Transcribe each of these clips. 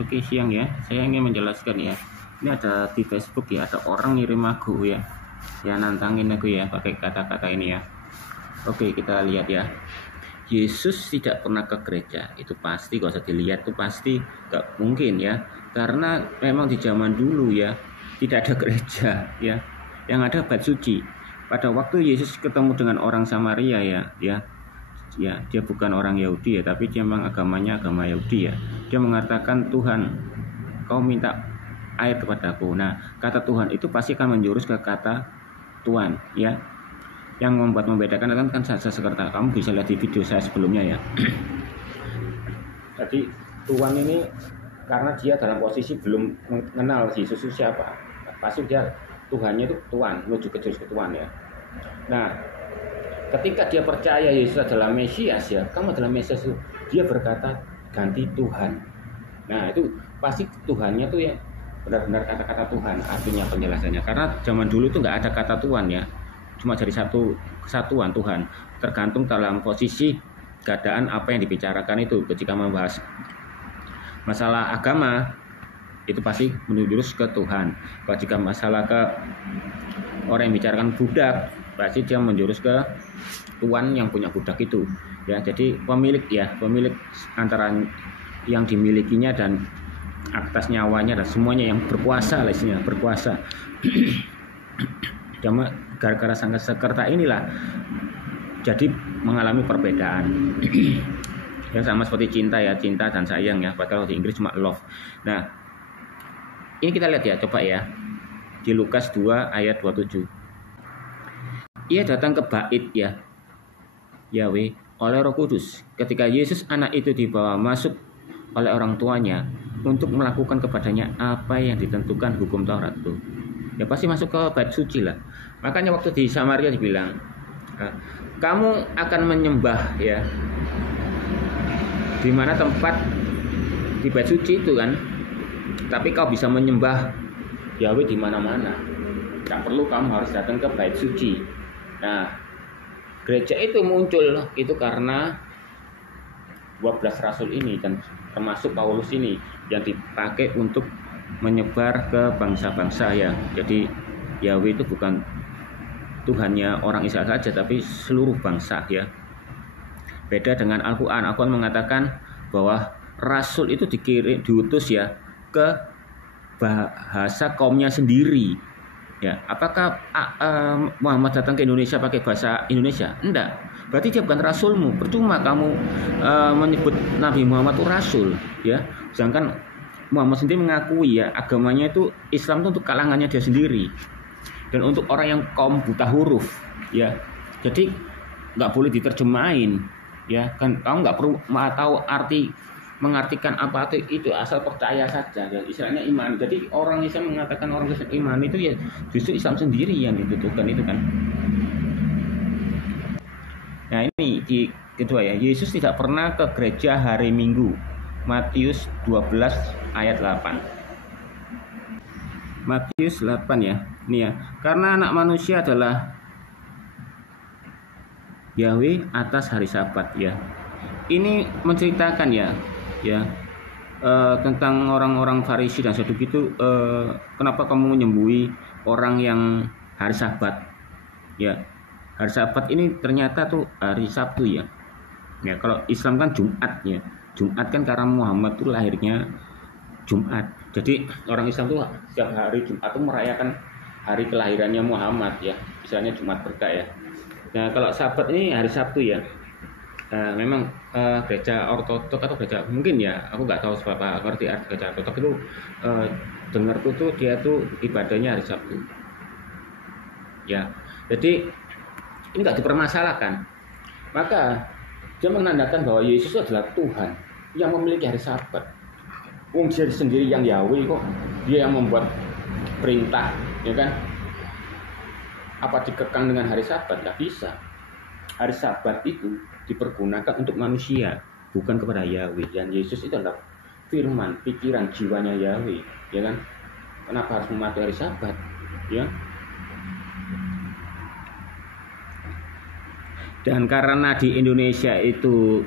Oke, siang ya. Saya ingin menjelaskan ya. Ini ada di Facebook ya, ada orang ngirim aku ya. Ya nantangin aku ya pakai kata-kata ini ya. Oke, kita lihat ya. Yesus tidak pernah ke gereja. Itu pasti, gak usah dilihat, itu pasti gak mungkin ya. Karena memang di zaman dulu ya tidak ada gereja ya. Yang ada bait suci. Pada waktu Yesus ketemu dengan orang Samaria ya, dia bukan orang Yahudi ya, tapi dia memang agamanya agama Yahudi ya. Dia mengatakan, Tuhan, kau minta air kepadaku. Nah, kata Tuhan itu pasti akan menjurus ke kata Tuhan ya. Yang membedakan kan saja sekerta. Kamu bisa lihat di video saya sebelumnya ya. Jadi Tuhan ini karena dia dalam posisi belum mengenal Yesus itu siapa, pasti dia Tuhannya itu Tuhan, menuju ke jurus ke Tuhan ya. Nah, ketika dia percaya Yesus adalah Mesias ya, kamu adalah Mesias itu, dia berkata ganti Tuhan. Nah, itu pasti Tuhannya tuh ya benar-benar kata-kata Tuhan artinya penjelasannya. Karena zaman dulu tuh nggak ada kata Tuhan ya, cuma jadi satu kesatuan Tuhan. Tergantung dalam posisi keadaan apa yang dibicarakan itu. Ketika membahas masalah agama itu pasti menjurus ke Tuhan. Kalau jika masalah ke orang yang bicarakan budak, pasti dia menjurus ke tuan yang punya budak itu ya. Jadi pemilik antara yang dimilikinya dan atas nyawanya dan semuanya yang berkuasa lesnya berkuasa. Cuma gara-gara sangat sekerta inilah jadi mengalami perbedaan. Ya sama seperti cinta ya, cinta dan sayang ya, padahal di Inggris cuma love. Nah, ini kita lihat ya, coba ya di Lukas 2 ayat 27. Ia datang ke bait ya Yahweh oleh Roh Kudus. Ketika Yesus anak itu dibawa masuk oleh orang tuanya untuk melakukan kepadanya apa yang ditentukan hukum Taurat itu, ya pasti masuk ke bait suci lah. Makanya waktu di Samaria dibilang, kamu akan menyembah ya di mana tempat di bait suci itu kan, tapi kau bisa menyembah Yahweh di mana-mana. Tidak perlu kamu harus datang ke bait suci. Nah, gereja itu muncul itu karena 12 rasul ini dan termasuk Paulus ini yang dipakai untuk menyebar ke bangsa-bangsa ya. Jadi Yahweh itu bukan Tuhannya orang Israel saja, tapi seluruh bangsa ya. Beda dengan Al-Quran. Al-Quran mengatakan bahwa rasul itu diutus ya ke bahasa kaumnya sendiri. Ya, apakah Muhammad datang ke Indonesia pakai bahasa Indonesia? Enggak. Berarti dia bukan rasulmu. Percuma kamu menyebut Nabi Muhammad itu rasul, ya. Sedangkan Muhammad sendiri mengakui ya agamanya itu Islam itu untuk kalangannya dia sendiri dan untuk orang yang kaum buta huruf, ya. Jadi nggak boleh diterjemahin, ya. Kan kamu nggak perlu tahu mengartikan apa itu asal percaya saja ya, istilahnya iman. Jadi orang Islam mengatakan orang Kristen iman itu ya justru Islam sendiri yang ditutupkan itu kan. Nah ini di kedua ya, Yesus tidak pernah ke gereja hari Minggu. Matius 12 ayat 8. Matius 8 ya. Ini ya, karena anak manusia adalah Yahweh atas hari Sabat ya. Ini menceritakan ya tentang orang-orang Farisi dan Saduki itu, kenapa kamu menyembuhi orang yang hari Sabat ya. Hari Sabat ini ternyata tuh hari Sabtu ya. Ya kalau Islam kan Jumat ya. Jumat kan karena Muhammad tuh lahirnya Jumat. Jadi orang Islam tuh setiap hari Jumat tuh merayakan hari kelahirannya Muhammad ya. Misalnya Jumat Berkah ya. Nah kalau Sabat ini hari Sabtu ya. Memang gereja ortodok atau gereja mungkin ya, aku nggak tahu seberapa ngerti arti gereja ortodok itu, dengarku tuh dia tuh ibadahnya hari Sabtu ya. Jadi ini nggak dipermasalahkan. Maka dia menandakan bahwa Yesus adalah Tuhan yang memiliki hari Sabat. Dia sendiri yang Yahweh kok, dia yang membuat perintah ya kan. Apa dikekang dengan hari Sabat? Nggak bisa. Hari Sabat itu dipergunakan untuk manusia, bukan kepada Yahweh. Dan Yesus itu adalah firman, pikiran, jiwanya Yahweh, ya kan? Kenapa harus mematuhi hari Sabat? Ya. Dan karena di Indonesia itu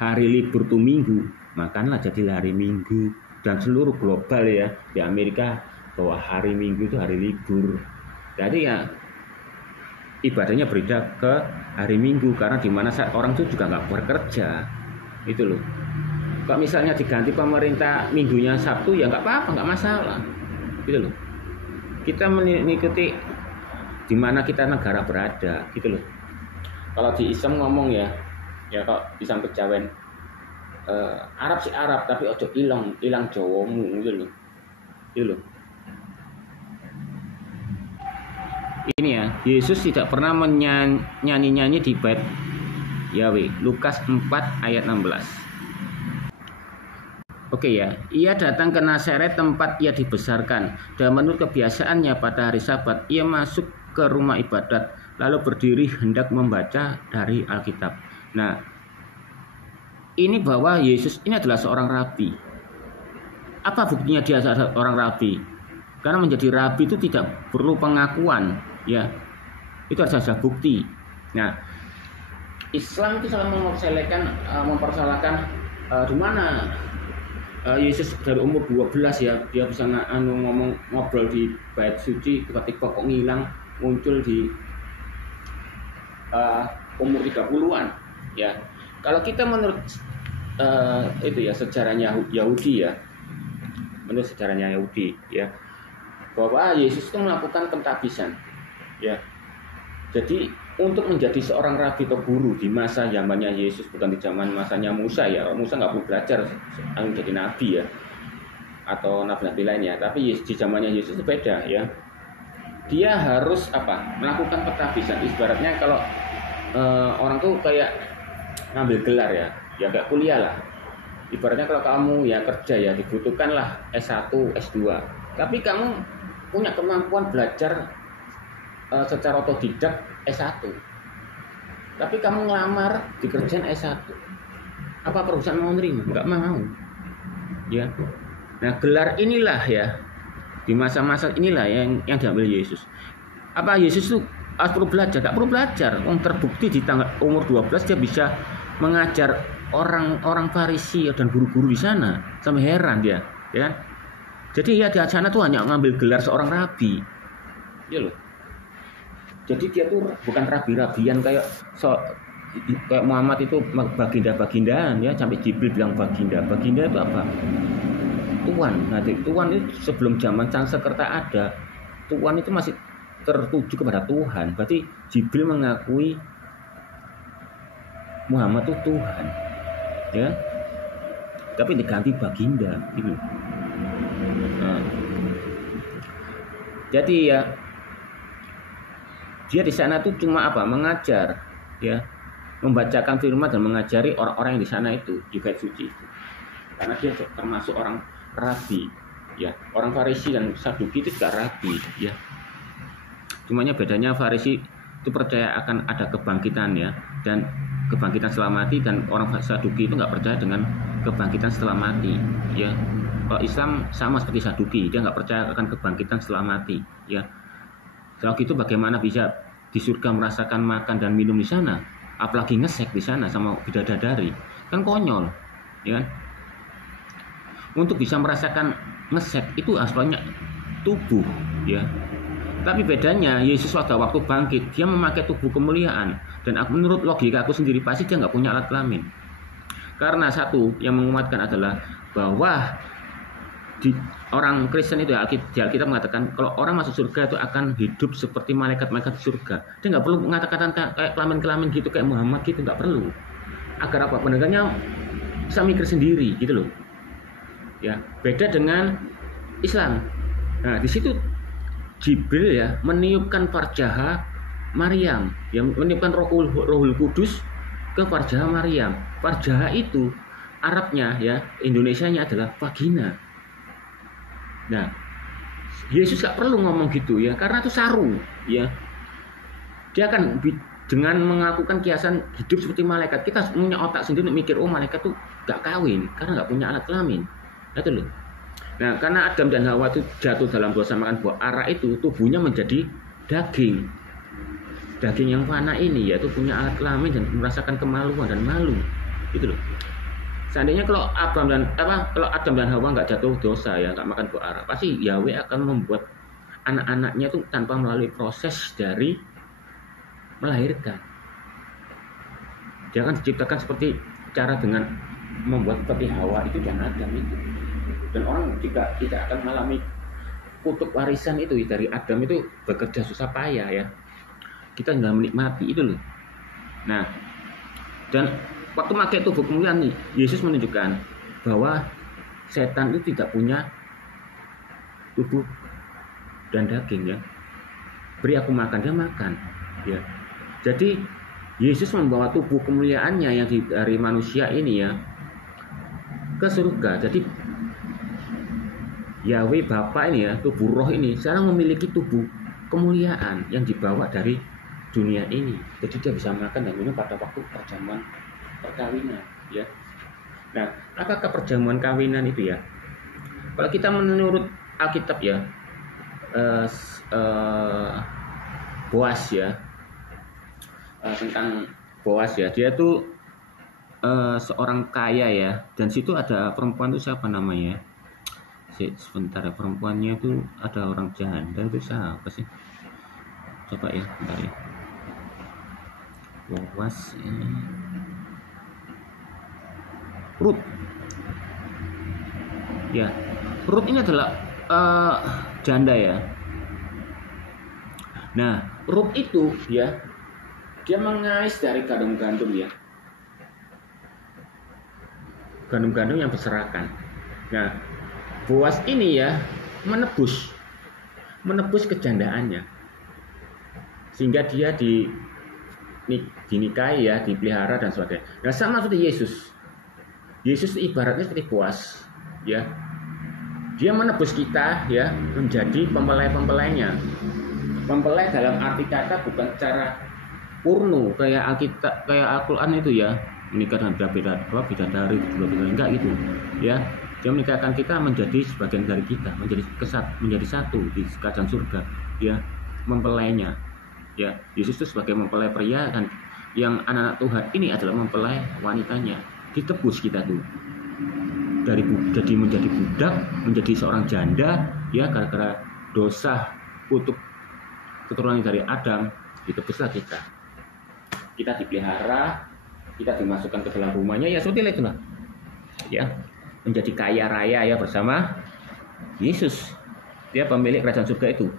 hari libur tuh Minggu, makanlah jadilah hari Minggu. Dan seluruh global ya, di Amerika bahwa hari Minggu itu hari libur. Jadi ya ibadahnya berbeda ke hari Minggu, karena di mana orang itu juga nggak bekerja, itu loh. Kalau misalnya diganti pemerintah minggunya Sabtu ya nggak apa-apa, nggak masalah, gitu loh. Kita mengikuti di mana kita negara berada, gitu loh. Kalau di Islam ngomong ya kalau Islam kejawen, Arab sih Arab tapi ojo ilang Jawamu, gitu loh. Gitu loh. Ini ya, Yesus tidak pernah nyanyi-nyanyi di bait Yahweh. Lukas 4 ayat 16. Oke ya, ia datang ke Nazaret tempat ia dibesarkan, dan menurut kebiasaannya pada hari Sabat ia masuk ke rumah ibadat lalu berdiri hendak membaca dari Alkitab. Nah, ini bahwa Yesus ini adalah seorang rabi. Apa buktinya dia seorang rabi? Karena menjadi rabi itu tidak perlu pengakuan, ya. Itu adalah bukti. Nah, Islam itu selalu mempersalahkan di mana Yesus dari umur 12 ya, dia bisa ngobrol di bait suci, tiba-tiba kok ngilang, muncul di umur 30-an, ya. Kalau kita menurut itu ya sejarahnya Yahudi ya, menurut sejarahnya Yahudi ya, bahwa Yesus itu melakukan pentabisan, ya. Jadi untuk menjadi seorang rabi atau guru di masa zamannya Yesus, bukan di zaman masanya Musa ya. Musa nggak perlu belajar menjadi nabi ya, atau nabi-nabi lainnya. Tapi di zamannya Yesus itu beda ya. Dia harus melakukan pentabisan. Ibaratnya kalau orang tuh kayak ngambil gelar ya kayak kuliah lah. Ibaratnya kalau kamu ya kerja ya dibutuhkanlah S1, S2. Tapi kamu punya kemampuan belajar secara otodidak S1. Tapi kamu ngelamar di kerjaan S1. Apa perusahaan mau nerima? Enggak mau. Ya. Nah, gelar inilah ya, di masa-masa inilah yang diambil Yesus. Apa Yesus itu harus perlu belajar? Enggak perlu belajar. Terbukti di umur 12 dia bisa mengajar orang Farisi dan guru-guru di sana. Sampai heran dia, ya. Jadi ya di sana tuh hanya ngambil gelar seorang rabi. Ya loh. Jadi dia tuh bukan rabi-rabian kayak Muhammad itu baginda-bagindaan ya, sampai Jibril bilang baginda. Baginda itu apa? Tuan. Nah, Tuan itu sebelum zaman Sanskerta ada. Tuan itu masih tertuju kepada Tuhan. Berarti Jibril mengakui Muhammad itu Tuhan. Ya. Tapi diganti baginda gitu. Nah. Jadi ya dia di sana tuh cuma mengajar, ya, membacakan firman dan mengajari orang-orang yang di sana itu di bait suci itu. Karena dia termasuk orang rabi, ya. Orang Farisi dan Saduki itu juga rabi, ya. Cumanya bedanya Farisi itu percaya akan ada kebangkitan ya, dan kebangkitan setelah mati, dan orang Saduki itu nggak percaya dengan kebangkitan setelah mati, ya. Kalau Islam sama seperti Saduki, dia nggak percaya akan kebangkitan setelah mati, ya. Kalau gitu bagaimana bisa di surga merasakan makan dan minum di sana, apalagi ngesek di sana sama bidadari, kan konyol, ya kan? Untuk bisa merasakan ngesek itu asalnya tubuh, ya. Tapi bedanya Yesus pada waktu bangkit dia memakai tubuh kemuliaan, dan menurut logika aku sendiri pasti dia nggak punya alat kelamin. Karena satu yang menguatkan adalah bahwa di orang Kristen itu di Alkitab mengatakan kalau orang masuk surga itu akan hidup seperti malaikat-malaikat di surga. Dia nggak perlu mengatakan kayak kelamin-kelamin gitu kayak Muhammad gitu, nggak perlu. Agar apa? Pendengarnya bisa mikir sendiri gitu loh. Ya, beda dengan Islam. Nah, di situ Jibril ya meniupkan farjaha Maryam, yang meniupkan Rohul Kudus ke farjaha Maryam. Farjaha itu Arabnya ya, Indonesianya adalah vagina. Nah, Yesus gak perlu ngomong gitu ya, karena itu saru ya. Dia akan dengan melakukan kiasan hidup seperti malaikat. Kita punya otak sendiri mikir, oh malaikat tuh gak kawin karena gak punya alat kelamin. Itu loh. Nah, karena Adam dan Hawa itu jatuh dalam dosa makan buah ara itu, tubuhnya menjadi daging. Daging yang fana ini yaitu punya alat kelamin dan merasakan kemaluan dan malu. Gitu loh. Seandainya kalau Adam dan Hawa nggak jatuh dosa ya, nggak makan buah ara, pasti Yahweh akan membuat anak-anaknya itu tanpa melalui proses dari melahirkan. Dia akan diciptakan seperti cara dengan membuat seperti Hawa itu dan Adam itu. Dan orang jika tidak akan mengalami kutuk warisan itu dari Adam itu bekerja susah payah ya. Kita nggak menikmati itu loh. Nah, dan waktu pakai tubuh kemuliaan nih, Yesus menunjukkan bahwa setan itu tidak punya tubuh dan daging ya. Beri aku makan, dia makan ya. Jadi Yesus membawa tubuh kemuliaannya yang dari manusia ini ya ke surga. Jadi Yahweh Bapa ini ya, tubuh roh ini sekarang memiliki tubuh kemuliaan yang dibawa dari dunia ini. Jadi dia bisa makan dan minum pada waktu perjamuan perkawinan ya. Nah, apakah perjamuan kawinan itu ya? Kalau kita menurut Alkitab ya, Boas ya, tentang Boas ya, dia tuh seorang kaya ya, dan situ ada perempuan itu siapa namanya? Sebentar ya, perempuannya itu ada orang janda itu siapa sih? Coba ya, bentar ya. Boas ya. Rut. Ya, Rut ini adalah janda ya. Nah, Rut itu ya, dia mengais dari gandum-gandum ya. Gandum-gandum yang berserakan. Nah, Boas ini ya menebus kejandaannya. Sehingga dia dinikahi ya, dipelihara dan sebagainya. Nah, sama seperti Yesus. Yesus ibaratnya seperti Boas ya. Dia menebus kita ya menjadi pempelai-pempelainya. Mempelai dalam arti kata bukan secara purno kayak Alkitab, kayak Al-Qur'an itu ya, menikah dengan bidadari, enggak gitu ya. Dia menikahkan kita menjadi sebagian dari kita, menjadi satu di kerajaan surga ya, mempelainya ya. Yesus itu sebagai mempelai pria, dan yang anak-anak Tuhan ini adalah mempelai wanitanya. Ditebus kita tuh dari menjadi budak, menjadi seorang janda ya, gara-gara dosa kutuk keturunan dari Adam. Ditebuslah kita dipelihara, kita dimasukkan ke dalam rumahnya ya, seperti itulah ya, menjadi kaya raya ya bersama Yesus. Dia pemilik kerajaan surga itu.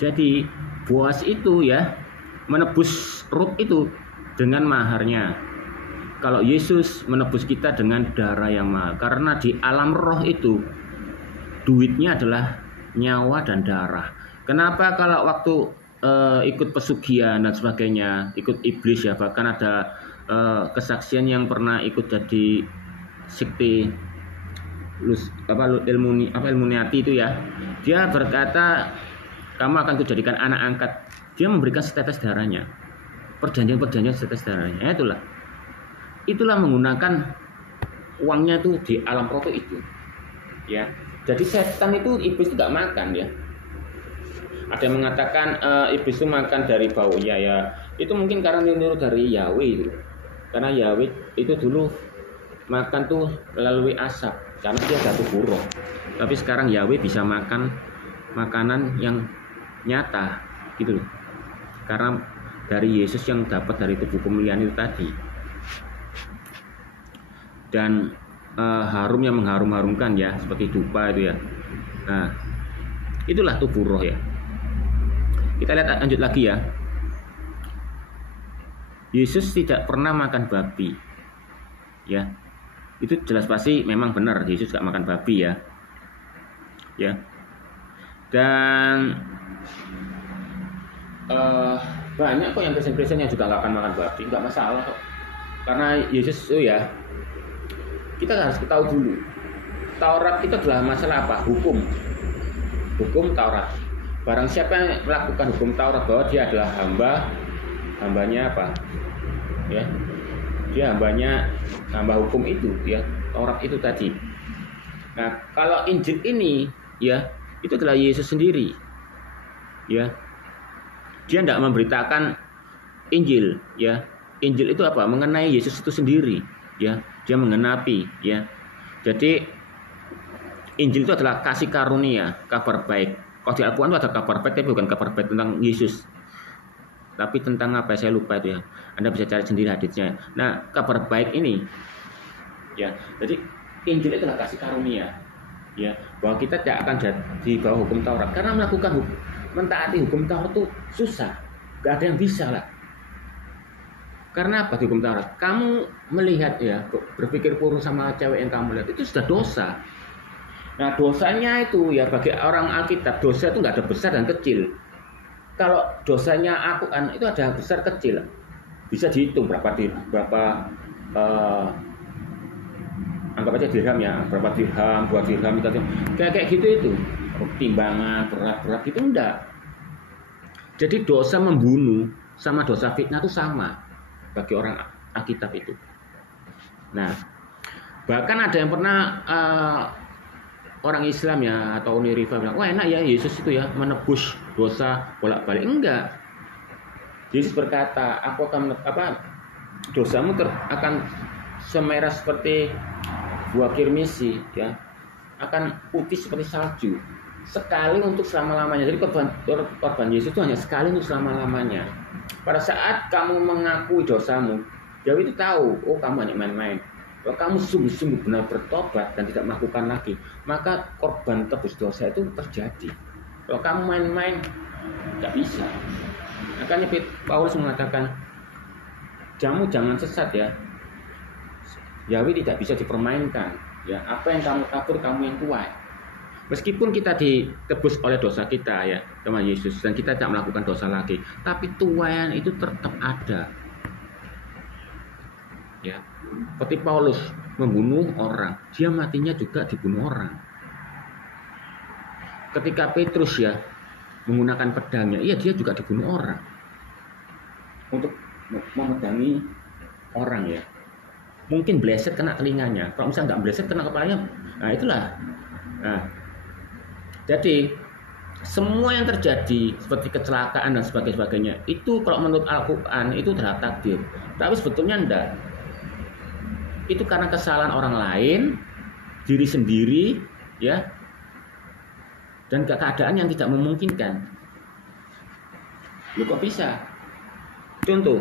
Jadi Boas itu ya menebus Rut itu dengan maharnya. Kalau Yesus menebus kita dengan darah yang mahal, karena di alam roh itu duitnya adalah nyawa dan darah. Kenapa kalau waktu ikut pesugihan dan sebagainya, ikut iblis ya, bahkan ada kesaksian yang pernah ikut jadi sekte Illuminati itu ya, dia berkata kamu akan kujadikan anak angkat. Dia memberikan setetes darahnya, perjanjian setetes darahnya. Itulah menggunakan uangnya itu di alam roh itu ya. Jadi setan itu, iblis itu nggak makan ya. Ada yang mengatakan iblis itu makan dari baunya ya. Itu mungkin karena niru dari Yahweh itu. Karena Yahweh itu dulu makan tuh melalui asap, karena dia jatuh buruk. Tapi sekarang Yahweh bisa makan makanan yang nyata gitu loh. Karena dari Yesus yang dapat dari tubuh kemuliaan itu tadi. Dan harum yang mengharum-harumkan ya, seperti dupa itu ya. Nah, itulah tubuh roh ya. Kita lihat lanjut lagi ya. Yesus tidak pernah makan babi. Ya. Itu jelas pasti memang benar, Yesus gak makan babi ya. Ya. Dan banyak kok yang Kristen yang juga gak akan makan babi, gak masalah kok. Karena Yesus itu ya, kita harus tahu dulu. Taurat itu adalah masalah apa? Hukum Taurat. Barang siapa yang melakukan hukum Taurat, bahwa dia adalah hambanya apa? Ya, dia hamba hukum itu ya, Taurat itu tadi. Nah, kalau Injil ini ya, itu adalah Yesus sendiri. Ya. Dia tidak memberitakan Injil, ya. Injil itu apa? Mengenai Yesus itu sendiri, ya. Dia mengenapi, ya. Jadi Injil itu adalah kasih karunia, kabar baik. Kalau di Al-Quran itu ada kabar baik, tapi bukan kabar baik tentang Yesus, tapi tentang apa? Saya lupa itu ya. Anda bisa cari sendiri haditsnya. Nah, kabar baik ini, ya. Jadi Injil itu adalah kasih karunia, ya. Bahwa kita tidak akan di bawah hukum Taurat karena mentaati hukum Taurat itu susah, gak ada yang bisa lah. Karena apa di hukum Taurat? Kamu melihat ya, berpikir buruk sama cewek yang kamu lihat itu sudah dosa. Nah dosanya itu ya bagi orang Alkitab, dosa itu nggak ada besar dan kecil. Kalau dosanya Al-Quran itu ada besar kecil, bisa dihitung berapa anggap aja dirham ya, berapa dirham, 2 dirham itu kayak gitu itu. Timbangan berat gitu enggak. Jadi dosa membunuh sama dosa fitnah itu sama bagi orang Alkitab itu. Nah, bahkan ada yang pernah orang Islam ya atau Unirifa bilang, wah enak ya Yesus itu ya menebus dosa bolak-balik. Enggak. Yesus berkata, aku akan dosamu akan semerah seperti buah kirmisi, ya, akan putih seperti salju. Sekali untuk selama-lamanya. Jadi korban Yesus itu hanya sekali untuk selama-lamanya. Pada saat kamu mengakui dosamu, dia itu tahu, oh kamu hanya main-main. Kalau kamu sungguh-sungguh benar bertobat dan tidak melakukan lagi, maka korban tebus dosa itu terjadi. Kalau kamu main-main, tidak bisa. Makanya Paulus mengatakan, jangan sesat ya. Yahweh tidak bisa dipermainkan. Ya, apa yang kamu kabur, kamu yang kuat. Meskipun kita ditebus oleh dosa kita ya, teman Yesus, dan kita tidak melakukan dosa lagi, tapi tuayan itu tetap ada. Ya, seperti Paulus membunuh orang, dia matinya juga dibunuh orang. Ketika Petrus ya menggunakan pedangnya, iya dia juga dibunuh orang untuk memedangi orang ya. Mungkin bleset kena telinganya, kalau misalnya nggak bleset kena kepalanya, nah itulah. Nah, jadi semua yang terjadi seperti kecelakaan dan sebagainya itu kalau menurut Al-Quran itu adalah takdir, tapi sebetulnya enggak. Itu karena kesalahan orang lain, diri sendiri, ya, dan keadaan yang tidak memungkinkan. Lu kok bisa? Contoh,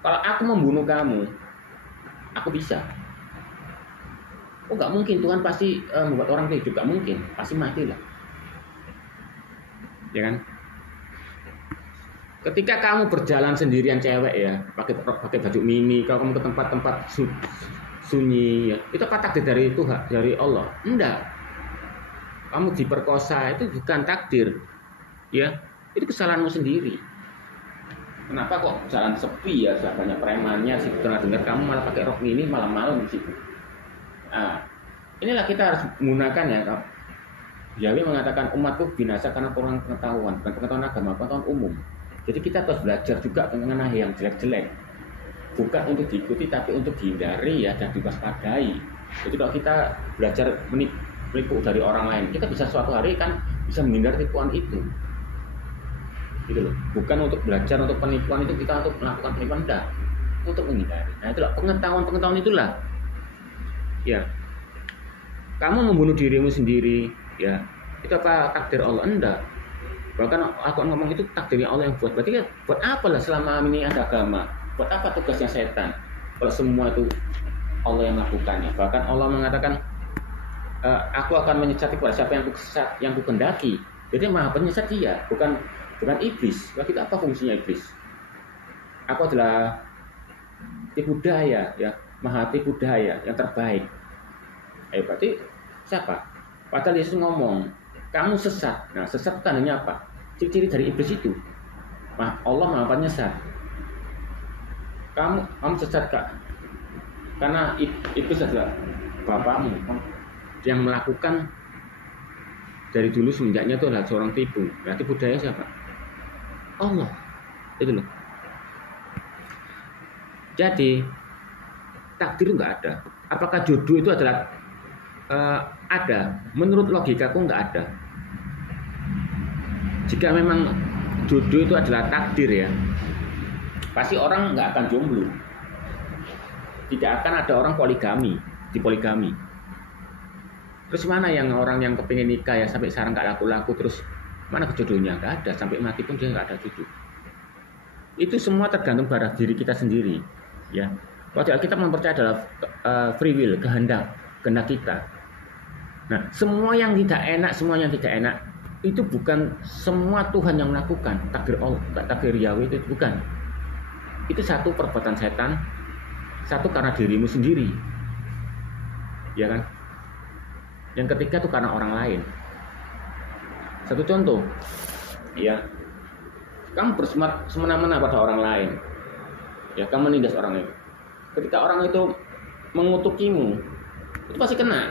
kalau aku membunuh kamu, aku bisa. Oh nggak mungkin, Tuhan pasti membuat orang hidup, nggak mungkin, pasti mati lah, ya kan? Ketika kamu berjalan sendirian cewek ya, pakai baju mini, kalau kamu ke tempat-tempat sunyi, ya, itu apa takdir dari Tuhan, dari Allah? Enggak. Kamu diperkosa itu bukan takdir, ya, itu kesalahanmu sendiri. Kenapa kok jalan sepi ya, sudah banyak premannya, sih dengar kamu malah pakai rok mini malam-malam di situ. Nah, inilah kita harus menggunakan ya. Yahweh mengatakan umatku binasa karena kurang pengetahuan, bukan pengetahuan agama, pengetahuan umum. Jadi kita harus belajar juga mengenai yang jelek-jelek, bukan untuk diikuti tapi untuk dihindari ya dan diwaspadai. Jadi kalau kita belajar menipu dari orang lain, kita bisa suatu hari kan bisa menghindari tipuan itu. Gitu loh. Bukan untuk belajar untuk penipuan itu kita untuk melakukan penipuan, enggak, untuk menghindari. Nah itulah pengetahuan itulah. Ya, kamu membunuh dirimu sendiri, ya, itu apa takdir Allah? Enggak. Bahkan aku ngomong itu takdirnya Allah yang buat. Berarti ya, buat apa lah selama ini ada agama? Buat apa tugasnya setan? Kalau semua itu Allah yang melakukannya. Bahkan Allah mengatakan, aku akan menyesati kepada siapa yang ku kendaki. Jadi maha penyesat dia, bukan iblis. Berarti apa fungsinya iblis? Aku adalah tipu daya, ya. Maha tipu daya yang terbaik. Berarti siapa? Padahal Yesus ngomong, kamu sesat. Nah, sesat tandanya apa? Ciri-ciri dari iblis itu. Allah maha penyesat. Kamu sesat kak. Karena iblis adalah bapakmu yang melakukan dari dulu semenjaknya itu adalah seorang tipu. Nah, tipu daya siapa? Allah. Itu loh. Jadi takdir nggak ada. Apakah jodoh itu adalah ada? Menurut logikaku nggak ada. Jika memang jodoh itu adalah takdir ya, pasti orang nggak akan jomblo. Tidak akan ada orang poligami. Terus mana yang orang yang kepingin nikah ya sampai sekarang nggak laku-laku, terus mana jodohnya? Nggak ada, sampai mati pun dia nggak ada jodoh. Itu semua tergantung pada diri kita sendiri, ya. Kalau kita mempercaya adalah free will, kehendak kita. Nah, semua yang tidak enak itu bukan semua Tuhan yang melakukan, takdir Yahweh itu bukan. Itu satu perbuatan setan, satu karena dirimu sendiri, ya kan? Yang ketiga itu karena orang lain. Satu contoh, ya, kamu semena-mena pada orang lain, ya, kamu menindas orang itu. Ketika orang itu mengutukimu, itu pasti kena.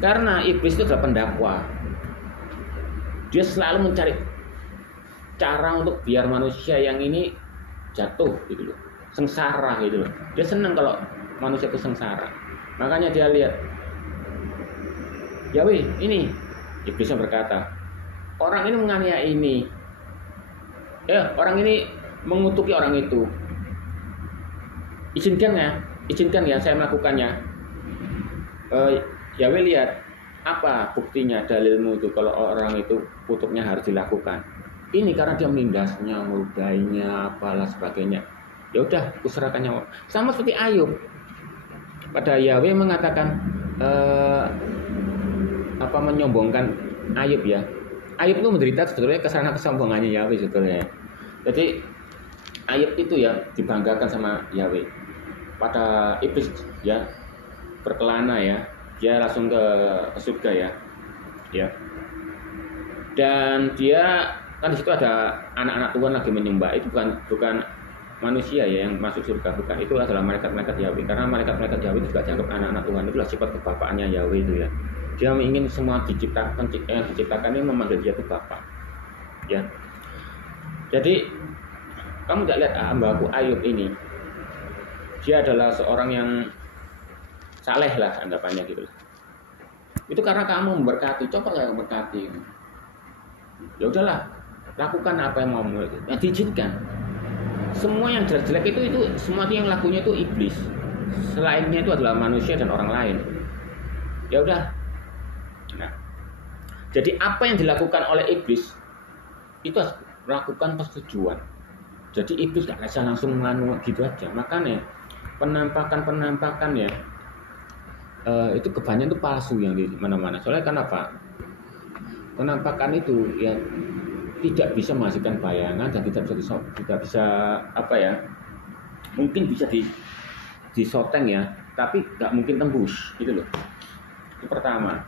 Karena iblis itu adalah pendakwa. Dia selalu mencari cara untuk biar manusia yang ini jatuh gitu loh, sengsara gitu loh. Dia senang kalau manusia itu sengsara. Makanya dia lihat, Yahweh ini, iblisnya berkata, orang ini menganiaya ini, orang ini mengutuki orang itu. Izinkan ya saya melakukannya. Yahweh lihat, apa buktinya, dalilmu itu kalau orang itu kutuknya harus dilakukan. Ini karena dia menindasnya, meludainya, apalah sebagainya. Ya udah, kuserahkan nyawa. Sama seperti Ayub. Pada Yahweh mengatakan menyombongkan Ayub ya. Ayub itu menderita sebetulnya kesana kesombongannya Yahweh sebetulnya. Jadi Ayub itu ya dibanggakan sama Yahweh. Pada iblis ya berkelana ya, dia langsung ke surga ya. Dan dia kan di situ ada anak-anak Tuhan lagi menyembah. Itu bukan manusia ya yang masuk surga, bukan. Itu adalah malaikat-malaikat Yahweh. Karena malaikat-malaikat Yahweh itu juga dianggap anak-anak Tuhan. Itulah sifat kebapaannya Yahweh itu ya. Dia ingin semua yang diciptakan ini memanggil dia itu Bapa. Ya. Jadi kamu tidak lihat hambaku Ayub ini. Dia adalah seorang yang saleh lah anggapannya gitu. Itu karena kamu memberkati, coba kamu memberkati. Ya udahlah, lakukan apa yang mau mulai. Ya diizinkan. Semua yang jelek-jelek itu semua yang lakunya itu iblis. Selainnya itu adalah manusia dan orang lain. Ya udah. Nah, jadi apa yang dilakukan oleh iblis itu harus melakukan persetujuan. Jadi iblis gak bisa langsung nganu gitu aja. Makanya penampakan ya itu kebanyakan itu palsu yang di mana-mana. Soalnya kenapa? Penampakan itu ya tidak bisa menghasilkan bayangan dan tidak bisa apa ya? Mungkin bisa disoteng ya, tapi nggak mungkin tembus gitu loh. Itu pertama.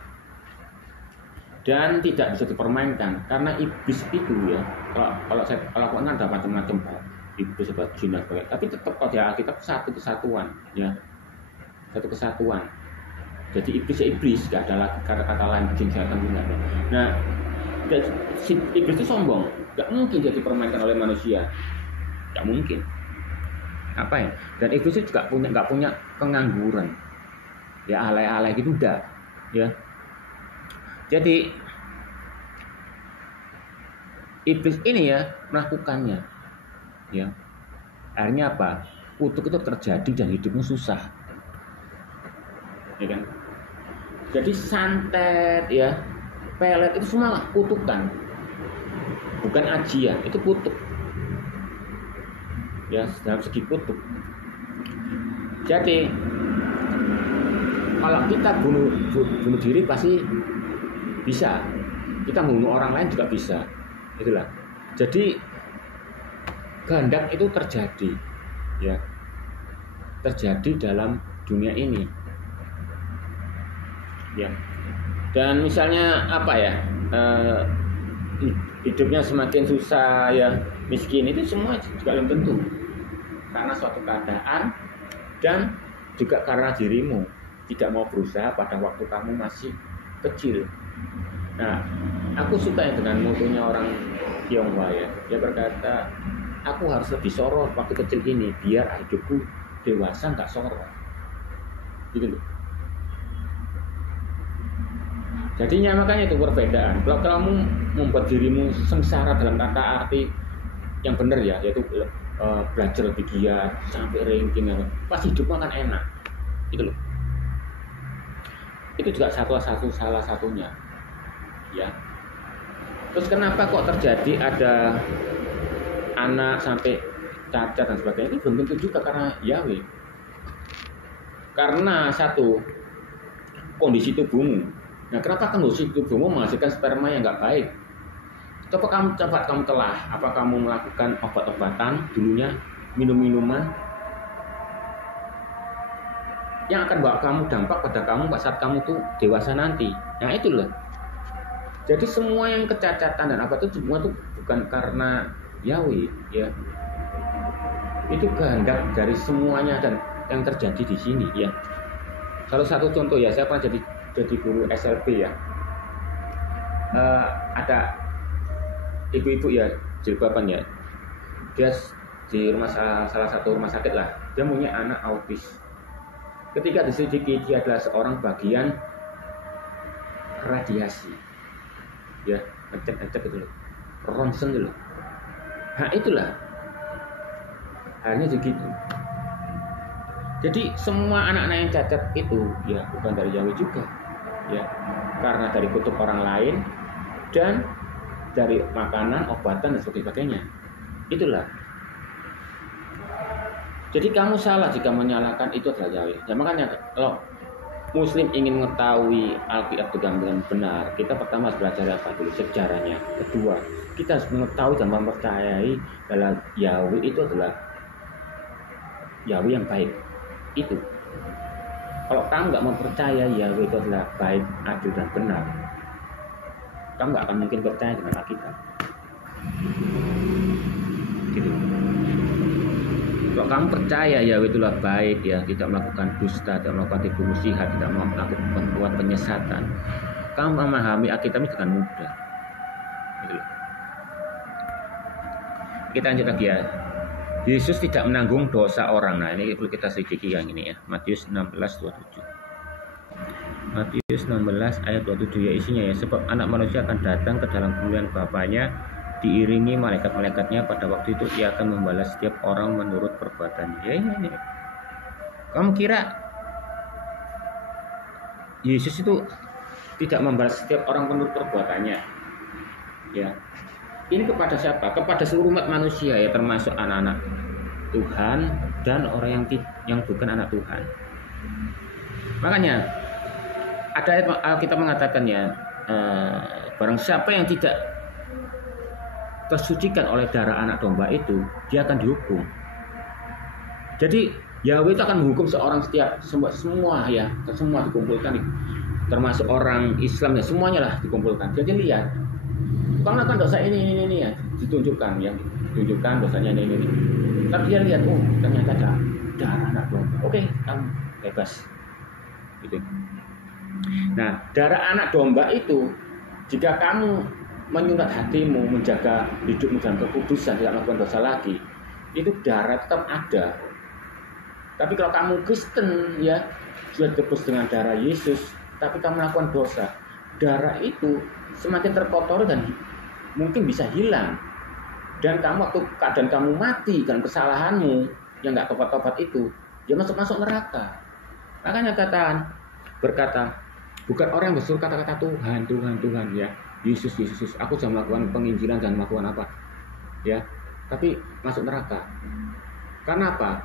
Dan tidak bisa dipermainkan karena iblis itu ya. Kalau saya lakukan ada macam-macam iblis atau jin dan sebagainya. Tapi tetap kalau di Alkitab satu kesatuan ya. Satu kesatuan. Jadi iblis ya iblis, gak ada lagi kata-kata lain jin setan juga. Nah, si iblis itu sombong, gak mungkin jadi dipermainkan oleh manusia, gak mungkin. Apa ya? Dan iblis itu juga gak punya pengangguran, ya alay-alay gitu udah, ya. Jadi iblis ini ya melakukannya, ya. Akhirnya apa? Kutuk itu terjadi dan hidupmu susah, ya kan? Jadi santet ya, pelet itu semua kutukan, bukan ajian, itu kutuk. Ya, dalam segi kutuk. Jadi kalau kita bunuh diri pasti bisa, kita bunuh orang lain juga bisa, itulah. Jadi kehendak itu terjadi, ya, terjadi dalam dunia ini. Ya, dan misalnya apa ya, hidupnya semakin susah ya, miskin, itu semua juga belum tentu karena suatu keadaan dan juga karena dirimu tidak mau berusaha pada waktu kamu masih kecil. Nah, aku suka dengan motonya orang Tionghoa ya, dia berkata, aku harus lebih sorot waktu kecil ini biar hidupku dewasa nggak sorot, gitu loh. Jadinya makanya itu perbedaan. Kalau kamu membuat dirimu sengsara dalam kata arti yang benar ya, yaitu belajar lebih giat sampai ranking apa, pasti hidupmu akan enak gitu loh. Itu juga salah satunya ya. Terus kenapa kok terjadi ada anak sampai cacat dan sebagainya? Itu belum tentu juga karena Yahweh. Karena satu, kondisi tubuhmu. Nah, kenapa kondisi tubuhmu menghasilkan sperma yang nggak baik? Coba kamu telah, apa kamu melakukan obat-obatan dulunya, minum-minuman yang akan bawa kamu dampak pada kamu saat kamu tuh dewasa nanti. Nah itu loh. Jadi semua yang kecacatan dan apa itu semua tuh bukan karena Yahweh ya. Itu kehendak dari semuanya dan yang terjadi di sini ya. Salah satu contoh ya, saya pernah jadi guru SLB ya. Ada ibu-ibu ya, jilbaban ya. Dia di salah satu rumah sakit lah. Dia punya anak autis. Ketika diselidiki dia adalah seorang bagian radiasi. Ya, ngecek itu loh. Ronsen dulu. Nah, itulah. Hanya begitu. Jadi semua anak-anak yang cacat itu ya bukan dari Yahweh juga. Ya, karena dari kutub orang lain dan dari makanan, obatan dan sebagainya. Itulah. Jadi kamu salah jika menyalahkan itu adalah Yahweh. Ya makanya kalau Muslim ingin mengetahui Alkitab dengan benar, kita pertama harus belajar apa dulu? Sejarahnya. Kedua, kita harus mengetahui dan mempercayai bahwa Yahweh itu adalah Yahweh yang baik. Itu. Kalau kamu nggak mempercayai Yahweh itu adalah baik, adil dan benar, kamu nggak akan mungkin percaya dengan Alkitab. Gitu. Kalau kamu percaya Yahweh itulah baik ya, tidak melakukan dusta, tidak melakukan tipu muslihat, tidak melakukan penyesatan, kamu memahami Alkitab ini dengan mudah. Gitu. Kita lanjut lagi ya. Yesus tidak menanggung dosa orang. Nah ini perlu kita selidiki yang ini ya. Matius 16:27. Matius 16 ayat 27 ya isinya ya. Sebab anak manusia akan datang ke dalam kemuliaan Bapanya, diiringi malaikat-malaikatnya. Pada waktu itu ia akan membalas setiap orang menurut perbuatannya. Ya ini. Kamu kira Yesus itu tidak membalas setiap orang menurut perbuatannya? Ya. Ini kepada siapa? Kepada seluruh umat manusia ya, termasuk anak-anak Tuhan dan orang yang bukan anak Tuhan. Makanya ada ayat Alkitab mengatakan ya, barang siapa yang tidak tersucikan oleh darah anak domba itu, dia akan dihukum. Jadi Yahweh itu akan menghukum seorang semua ya, semua dikumpulkan, termasuk orang Islam ya, semuanya lah dikumpulkan. Jadi lihat, kamu lakukan dosa ini ya, ditunjukkan ya, ditunjukkan dosanya ini. Tapi dia lihat, oh ternyata ada darah anak domba. Oke, kamu bebas. Gitu. Nah, darah anak domba itu, jika kamu menyunat hatimu, menjaga hidupmu dalam kekudusan, tidak melakukan dosa lagi, itu darah tetap ada. Tapi kalau kamu Kristen ya, sudah tebus dengan darah Yesus, tapi kamu melakukan dosa, darah itu semakin terkotori dan mungkin bisa hilang. Dan kamu waktu keadaan kamu mati dengan kesalahanmu yang nggak tobat-tobat itu, dia masuk neraka. Makanya berkata, bukan orang yang bersuruh kata-kata Tuhan ya, Yesus, aku jangan melakukan penginjilan, jangan melakukan apa ya, tapi masuk neraka. Karena apa?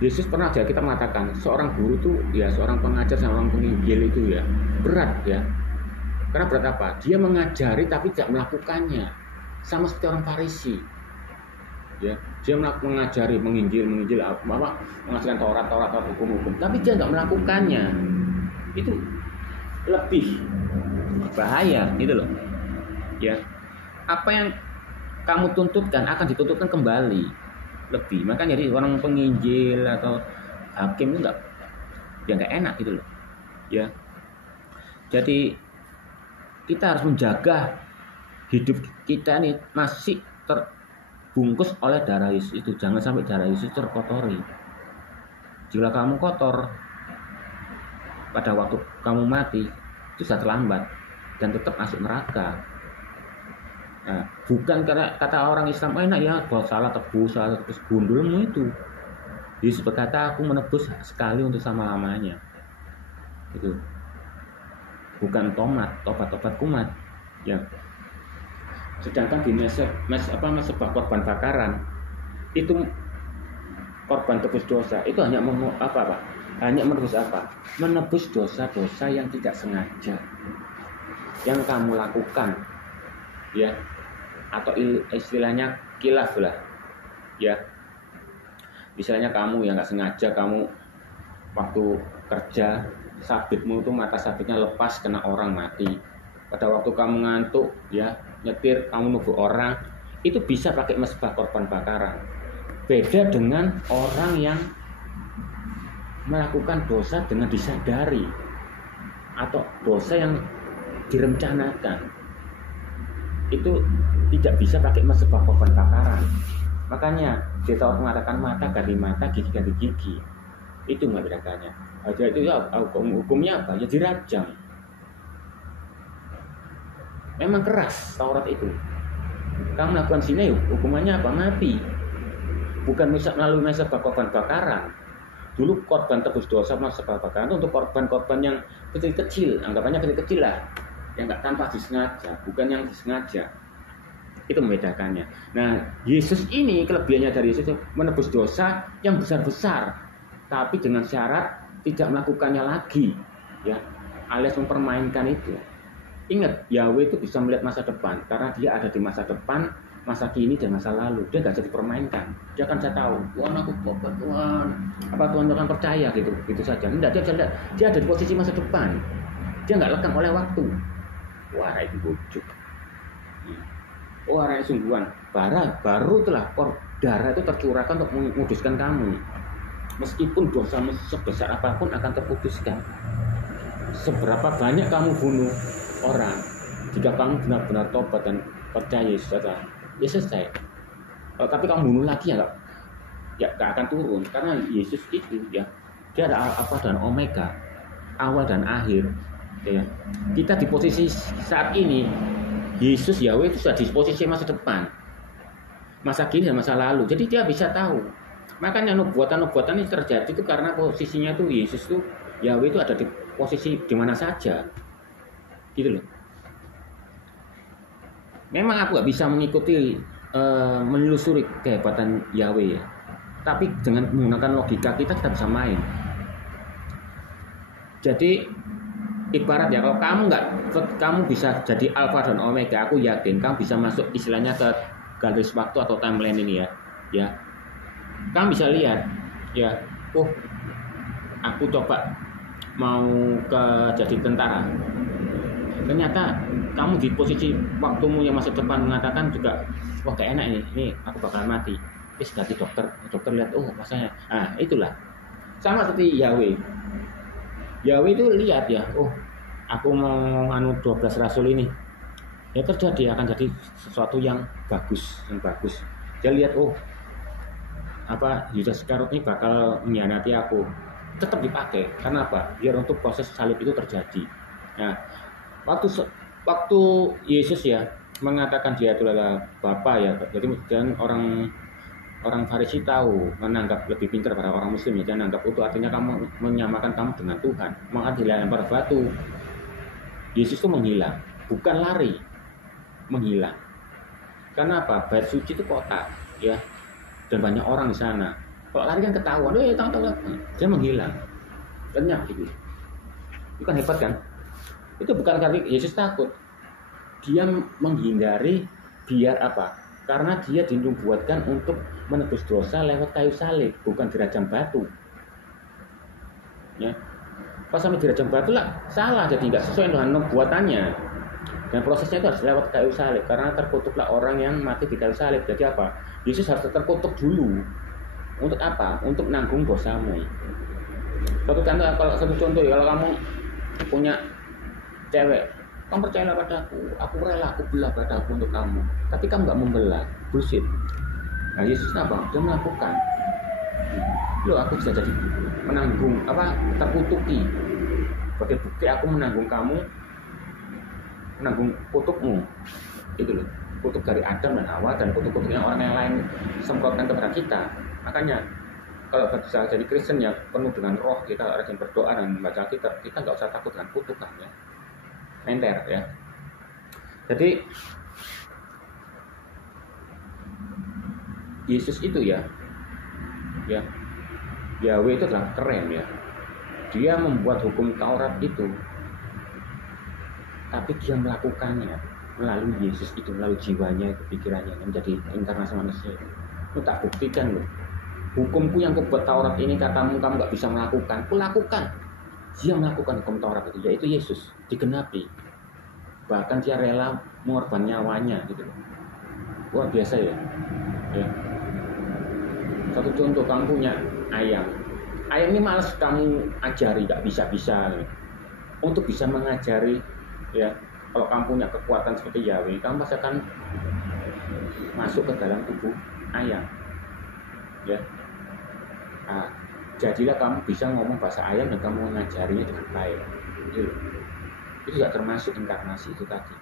Yesus pernah aja kita mengatakan seorang guru tuh ya, seorang pengajar sama orang penginjil itu ya berat ya. Karena berat apa? Dia mengajari tapi tidak melakukannya. Sama seperti orang Farisi. Ya, dia mengajari, menginjil apa, mengajarkan Taurat hukum, tapi dia tidak melakukannya. Itu lebih bahaya gitu loh. Ya. Apa yang kamu tuntutkan akan dituntutkan kembali. Lebih. Makanya jadi orang penginjil atau hakim itu enggak enak gitu loh. Ya. Jadi kita harus menjaga hidup kita ini masih terbungkus oleh darah Yesus itu. Jangan sampai darah Yesus terkotori. Jika kamu kotor pada waktu kamu mati, itu sudah terlambat dan tetap masuk neraka. Nah, bukan karena kata orang Islam enak ya, kalau salah tebus gundulmu itu. Yesus berkata, aku menebus sekali untuk selama-lamanya. Itu bukan tobat kumat. Ya. Sedangkan di mesbah korban bakaran itu korban tebus dosa itu hanya hanya menebus apa? Menebus dosa-dosa yang tidak sengaja yang kamu lakukan, ya, atau istilahnya khilaf lah, ya. Misalnya kamu yang nggak sengaja, kamu waktu kerja sabitmu itu mata sabitnya lepas kena orang mati. Pada waktu kamu ngantuk, ya, nyetir kamu nubuk orang, itu bisa pakai mesbah korban bakaran. Beda dengan orang yang melakukan dosa dengan disadari atau dosa yang direncanakan, itu tidak bisa pakai mesbah korban bakaran. Makanya dia tahu mengatakan mata ganti mata, gigi ganti gigi. Itu membedakannya. Aja itu ya hukumnya apa? Ya dirajam. Memang keras Taurat itu. Kamu melakukan zina, hukumannya apa? Mati. Bukan melalui mesbah korban bakaran. Dulu korban tebus dosa mesbah bakaran itu untuk korban-korban yang kecil-kecil, anggapannya kecil-kecil lah, yang nggak tanpa disengaja, bukan yang disengaja. Itu membedakannya. Nah, Yesus ini kelebihannya dari Yesus menebus dosa yang besar-besar, tapi dengan syarat tidak melakukannya lagi, ya, alias mempermainkan itu. Ingat, Yahweh itu bisa melihat masa depan karena dia ada di masa depan, masa kini dan masa lalu. Dia nggak jadi dipermainkan. Dia akan saya tahu, Tuhan aku tobat Tuhan, apa Tuhan akan percaya gitu saja. Enggak, dia ada di posisi masa depan. Dia nggak lekang oleh waktu. Wah, itu bujuk. Orang yang sungguhan, baru telah darah itu tercurahkan untuk menguduskan kamu. Meskipun dosamu sebesar apapun akan terputuskan. Seberapa banyak kamu bunuh orang, jika kamu benar-benar tobat dan percaya Yesus adalah, ya selesai. Tapi kamu bunuh lagi ya nggak akan turun, karena Yesus itu ya, dia ada Alfa dan Omega, awal dan akhir. Ya. Kita di posisi saat ini, Yesus Yahweh itu sudah di posisi masa depan, masa kini dan masa lalu. Jadi dia bisa tahu. Makanya nubuatan-nubuatan ini terjadi itu karena posisinya itu Yesus itu Yahweh itu ada di posisi di mana saja, gitu loh. Memang aku nggak bisa mengikuti menelusuri kehebatan Yahweh ya. Tapi dengan menggunakan logika kita bisa main. Jadi ibarat ya, kalau kamu bisa jadi Alfa dan Omega, aku yakin kamu bisa masuk istilahnya ke garis waktu atau timeline ini ya. Kamu bisa lihat ya, aku coba mau jadi tentara. Ternyata kamu di posisi waktumu yang masa depan mengatakan juga, wah gak enak ini aku bakalan mati. Terus ganti dokter lihat, rasanya, itulah sama seperti Yahweh itu lihat ya, aku mau 12 rasul ini, ya terjadi akan jadi sesuatu yang bagus. Dia lihat, Yudas Iskariot ini bakal mengkhianati aku, tetap dipakai. Karena apa? Biar untuk proses salib itu terjadi. Nah, waktu Yesus ya mengatakan dia adalah Bapa ya, jadi dan orang Farisi tahu, menanggap lebih pintar pada orang Muslim ya, dan anggap itu artinya kamu menyamakan kamu dengan Tuhan, maka dilempar batu. Yesus itu menghilang, bukan lari, menghilang. Karena apa? Bait suci itu kota ya, dan banyak orang di sana. Kalau lari kan ketahuan, dia menghilang, lenyap gitu. Itu kan hebat kan? Itu bukan karena Yesus takut, dia menghindari biar apa? Karena dia dinubuatkan untuk menebus dosa lewat kayu salib, bukan dirajam batu. Ya, pas sampai dirajam batu lah salah, jadi nggak sesuai dengan nubuatannya. Dan prosesnya itu harus lewat kayu salib, karena terkutuklah orang yang mati di kayu salib. Jadi apa? Yesus harus terkutuk dulu. Untuk apa? Untuk nanggung dosamu. Satu contoh ya, kalau kamu punya cewek, kamu percayalah padaku, aku rela, aku belah padaku untuk kamu. Tapi kamu nggak membelah, bullshit. Nah, Yesus apa? Dia melakukan. Aku bisa jadi menanggung terkutuki. Sebagai bukti aku menanggung kamu, menanggung kutukmu. Itu loh. kutuk dari Adam dan Hawa dan kutuk-kutuk yang orang yang lain semprotkan kepada kita. Makanya kalau bisa jadi Kristen ya penuh dengan roh, kita rajin berdoa dan membaca kitab, kita nggak usah takut dengan kutukan ya, enter ya. Jadi Yesus itu ya Yahweh itu adalah keren ya. Dia membuat hukum Taurat itu, tapi dia melakukannya melalui Yesus itu, melalui jiwanya, itu pikirannya menjadi inkarnasi manusia. Lu tak buktikan loh. Hukumku yang kubuat Taurat ini katamu kamu nggak bisa melakukan, ku lakukan. Dia melakukan hukum Taurat itu, yaitu Yesus digenapi. Bahkan dia rela mengorbankan nyawanya gitu. Luar biasa ya. Satu contoh, kamu punya ayam. Ayam ini malas kamu ajari, nggak bisa-bisa. Untuk bisa mengajari ya, kalau kamu punya kekuatan seperti Yahweh, kamu pasti akan masuk ke dalam tubuh ayam. Ya. Nah, jadilah kamu bisa ngomong bahasa ayam dan kamu mengajarinya dengan baik. Itu juga termasuk inkarnasi itu tadi.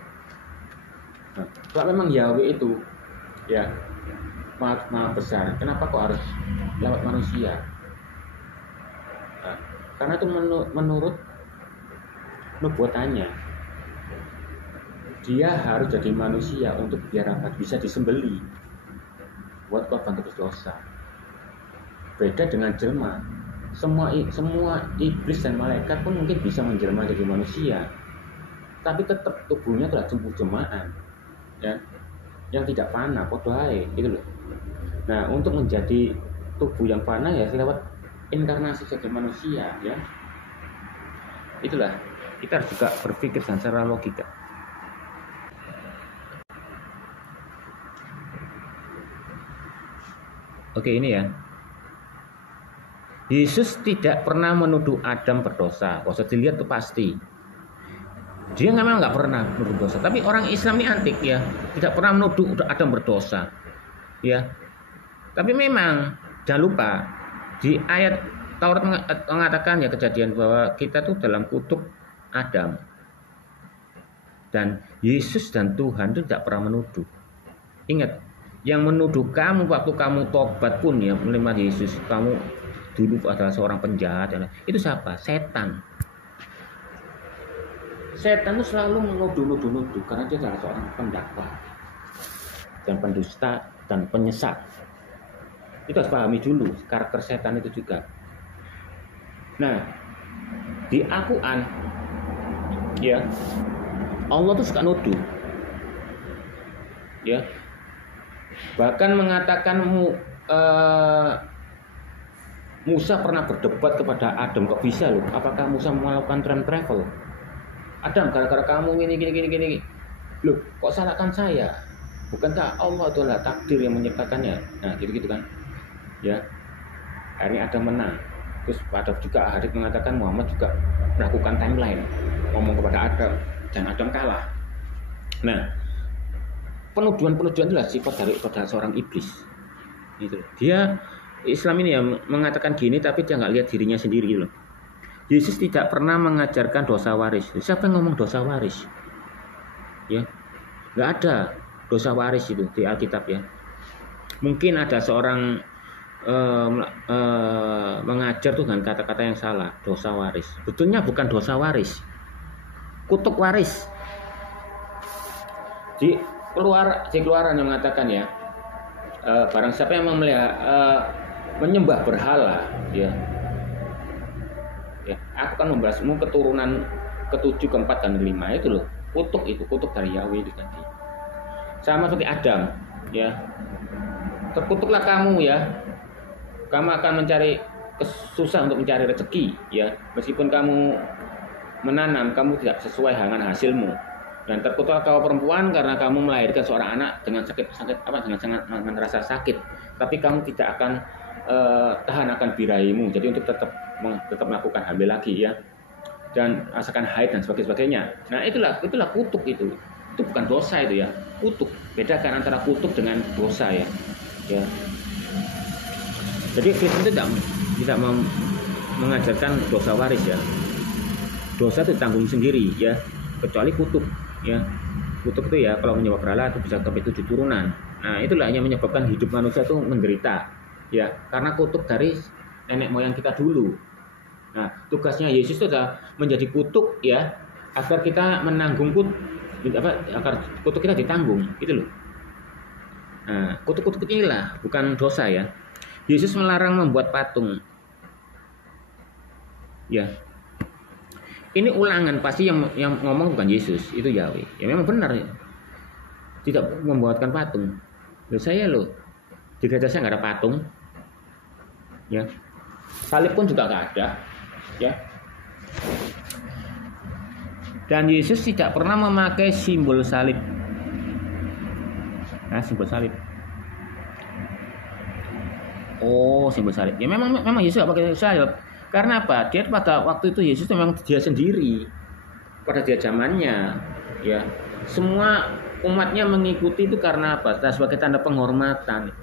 Nah, kalau memang Yahweh itu ya maha besar, kenapa kok harus lewat manusia? Nah, karena itu menurut nubuatannya, dia harus jadi manusia untuk biar apa? Bisa disembeli buat korban tebus dosa. Beda dengan jelma, semua iblis dan malaikat pun mungkin bisa menjelma jadi manusia, tapi tetap tubuhnya telah tumbuh jemaan ya, yang tidak fana, podoai gitu loh. Nah, untuk menjadi tubuh yang fana ya lewat inkarnasi sebagai manusia ya. Itulah, kita harus juga berpikir secara logika. Oke, ini ya. Yesus tidak pernah menuduh Adam berdosa. Kalau dilihat tuh pasti. Dia memang nggak pernah menuduh dosa. Tapi orang Islam ini antik ya, tidak pernah menuduh Adam berdosa. Ya. Tapi memang jangan lupa di ayat Taurat mengatakan ya, Kejadian, bahwa kita tuh dalam kutuk Adam. Dan Yesus dan Tuhan itu tidak pernah menuduh. Ingat, yang menuduh kamu waktu kamu tobat pun ya menerima Yesus, kamu dulu adalah seorang penjahat, itu siapa? Setan. Setan itu selalu menuduh karena dia adalah seorang pendakwa dan pendusta dan penyesat. Itu harus pahami dulu karakter setan itu juga. Nah, di Al-Quran ya, Allah tuh suka nuduh ya, bahkan mengatakan Musa pernah berdebat kepada Adam, kok bisa loh? Apakah Musa melakukan time travel? Adam, gara-gara kamu gini. Loh, kok salahkan saya? Bukankah Allah adalah takdir yang menciptakannya? Nah, gitu kan. Ya. Akhirnya Adam menang. Terus ada juga hadits mengatakan Muhammad juga melakukan timeline, ngomong kepada Adam dan Adam kalah. Nah, penuduhan adalah sifat dari seorang iblis. Gitu. Dia Islam ini ya mengatakan gini, tapi dia nggak lihat dirinya sendiri loh. Yesus tidak pernah mengajarkan dosa waris. Siapa yang ngomong dosa waris? Ya, nggak ada dosa waris itu di Alkitab ya. Mungkin ada seorang mengajar tuh dengan kata-kata yang salah, dosa waris. Betulnya bukan dosa waris, kutuk waris. Di Keluaran yang mengatakan ya, barang siapa yang menyembah berhala ya, aku akan membahasmu keturunan ke-7, ke-4, dan ke-5 itu loh. Kutuk dari Yahweh itu tadi. Sama seperti Adam ya, terkutuklah kamu ya, kamu akan mencari susah untuk mencari rezeki ya, meskipun kamu menanam, kamu tidak sesuai dengan hasilmu. Dan terkutuklah kau perempuan karena kamu melahirkan seorang anak dengan dengan rasa sakit, tapi kamu tidak akan tahan akan birahimu, jadi untuk tetap melakukan hamil lagi ya, dan rasakan haid dan sebagainya. Nah, itulah kutuk itu bukan dosa itu ya, kutuk. Bedakan antara kutuk dengan dosa ya. Jadi Kristen itu tidak mengajarkan dosa waris ya. Dosa itu tanggung sendiri ya, kecuali kutuk ya. Kutuk itu ya kalau menyembah berhala itu bisa sampai 7 turunan. Nah, itulah yang menyebabkan hidup manusia itu menderita. Ya, karena kutuk dari nenek moyang kita dulu. Nah, tugasnya Yesus itu adalah menjadi kutuk ya, agar kita menanggung agar kutuk kita ditanggung, gitu loh. Nah, kutuk-kutuk inilah bukan dosa ya. Yesus melarang membuat patung. Ya. Ini ulangan, pasti yang ngomong bukan Yesus, itu Yahweh. Ya memang benar ya. Tidak membuatkan patung. Saya loh, di gereja saya nggak ada patung. Ya. Salib pun juga nggak ada. Ya. Dan Yesus tidak pernah memakai simbol salib. Nah, simbol salib. Oh, simbol salib. Ya memang Yesus tidak pakai salib. Karena apa? Dia pada waktu itu Yesus memang dia sendiri. Pada dia zamannya, ya. Semua umatnya mengikuti itu karena apa? Sebagai tanda penghormatan.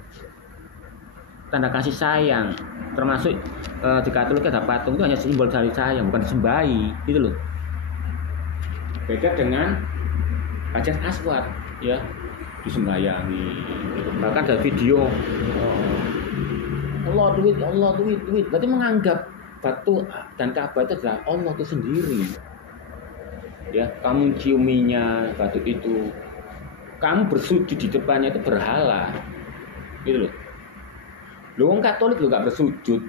Tanda kasih sayang. Termasuk di Katolik ada patung itu hanya simbol dari sayang, bukan disembahi, gitu loh. Beda dengan Hajar Aswad, ya, disembayangi. Bahkan ada video Allah duit. Berarti menganggap batu dan Ka'bah itu adalah Allah itu sendiri. Ya, kamu ciuminya batu itu, kamu bersujud di depannya itu berhala, gitu loh. Orang Katolik juga nggak bersujud.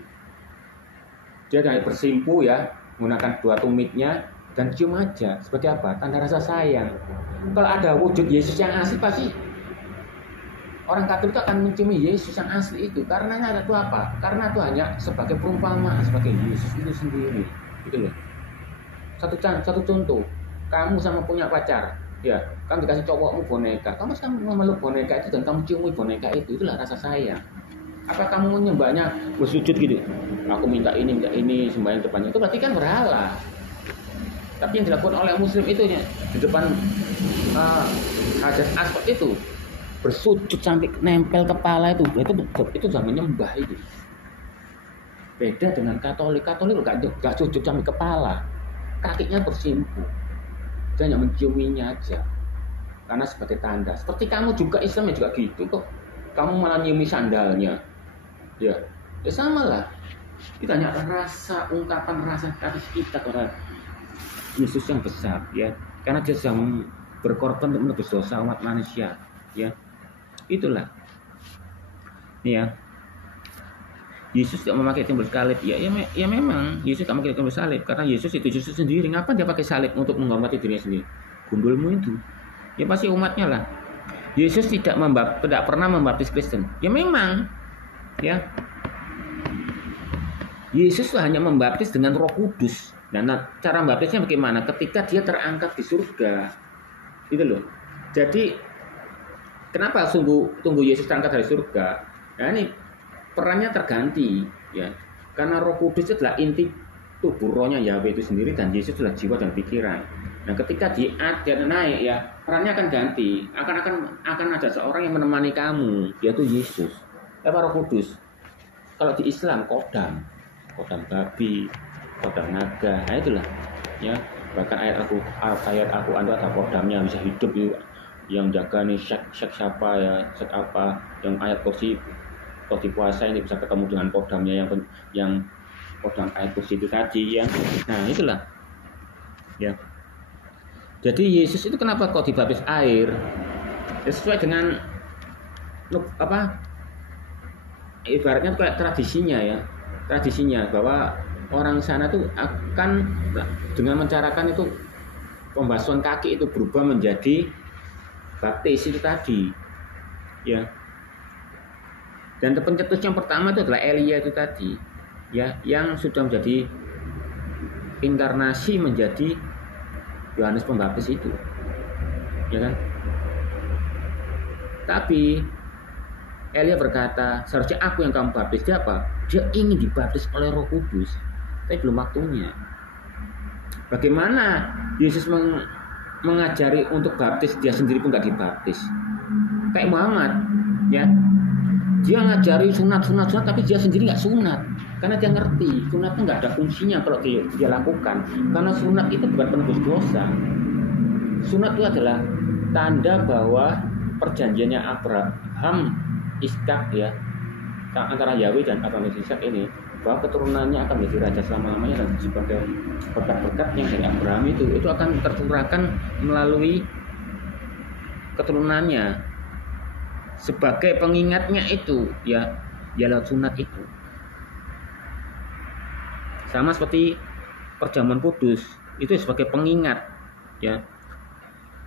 Dia hanya bersimpu ya, menggunakan 2 tumitnya dan cium aja. Seperti apa? Tanda rasa sayang. Kalau ada wujud Yesus yang asli, pasti orang Katolik itu akan menciumi Yesus yang asli itu. Karena itu apa? Karena itu hanya sebagai perumpamaan, sebagai Yesus itu sendiri. Gitu loh. Satu contoh, kamu sama punya pacar, ya, kamu dikasih cowokmu boneka, kamu sama memeluk boneka itu dan kamu ciumi boneka itulah rasa sayang. Apa kamu menyembahnya bersujud gitu? Aku minta ini sembahyang depannya. Itu berarti kan berhala. Tapi yang dilakukan oleh Muslim itu ya, di depan Hajar Aswad itu bersujud sampai nempel kepala itu sudah menyembah itu. Beda dengan Katolik gak sujud sampai kepala, kakinya bersimpu, dia hanya menciuminya aja, karena sebagai tanda. Seperti kamu juga, Islamnya juga gitu kok. Kamu malah nyiumi sandalnya. Ya sama lah. Kita hanya ungkapan rasa kasih kita kepada Yesus yang besar, ya. Karena dia sudah berkorban untuk menebus dosa umat manusia, ya. Itulah. Nih ya. Yesus tidak memakai simbol salib, ya memang Yesus tidak memakai simbol salib karena Yesus itu Yesus sendiri. Ngapa dia pakai salib untuk menghormati dirinya sendiri? Gundulmu itu. Ya pasti umatnya lah. Yesus tidak pernah membaptis Kristen. Ya memang. Ya, Yesus hanya membaptis dengan Roh Kudus. Dan cara membaptisnya bagaimana? Ketika dia terangkat di surga, gitu loh. Jadi kenapa tunggu Yesus terangkat dari surga? Nah ini perannya terganti, ya. Karena Roh Kudus itu adalah inti tubuh rohnya Yahweh itu sendiri dan Yesus adalah jiwa dan pikiran. Nah ketika dia naik, ya perannya akan ganti. Akan ada seorang yang menemani kamu, yaitu Yesus. Roh Kudus. Kalau di Islam kodam babi, kodam naga, nah itulah, ya. Bahkan ayat Al-Quran itu ada kodamnya bisa hidup itu, yang jaga nih syek siapa ya, syek apa, yang ayat kursi puasa ini bisa ketemu dengan kodamnya yang kodam ayat kursi itu tadi, ya. Nah itulah, ya. Jadi Yesus itu kenapa kok dibaptis air? Ya, sesuai dengan ibaratnya kayak tradisinya bahwa orang sana tuh akan dengan mencarakan itu pembasuhan kaki itu berubah menjadi baptis itu tadi, ya. Dan pencetus yang pertama itu adalah Elia itu tadi, ya, yang sudah menjadi inkarnasi menjadi Yohanes Pembaptis itu, ya kan? Tapi Elia berkata, seharusnya aku yang kamu baptis. Dia apa? Dia ingin dibaptis oleh Roh Kudus, tapi belum waktunya. Bagaimana Yesus mengajari untuk baptis, dia sendiri pun nggak dibaptis? Kayak Muhammad, ya. Dia ngajari sunat, tapi dia sendiri nggak sunat, karena dia ngerti sunat itu nggak ada fungsinya kalau dia lakukan, karena sunat itu bukan penebus dosa. Sunat itu adalah tanda bahwa perjanjiannya Abraham, Ishak ya, antara Yahweh dan Abraham dan Ishak ini, bahwa keturunannya akan menjadi raja selama-lamanya, dan sebagai berkat-berkat yang dari Abraham itu akan tercurahkan melalui keturunannya. Sebagai pengingatnya itu ya lewat sunat itu. Sama seperti perjamuan kudus itu sebagai pengingat ya,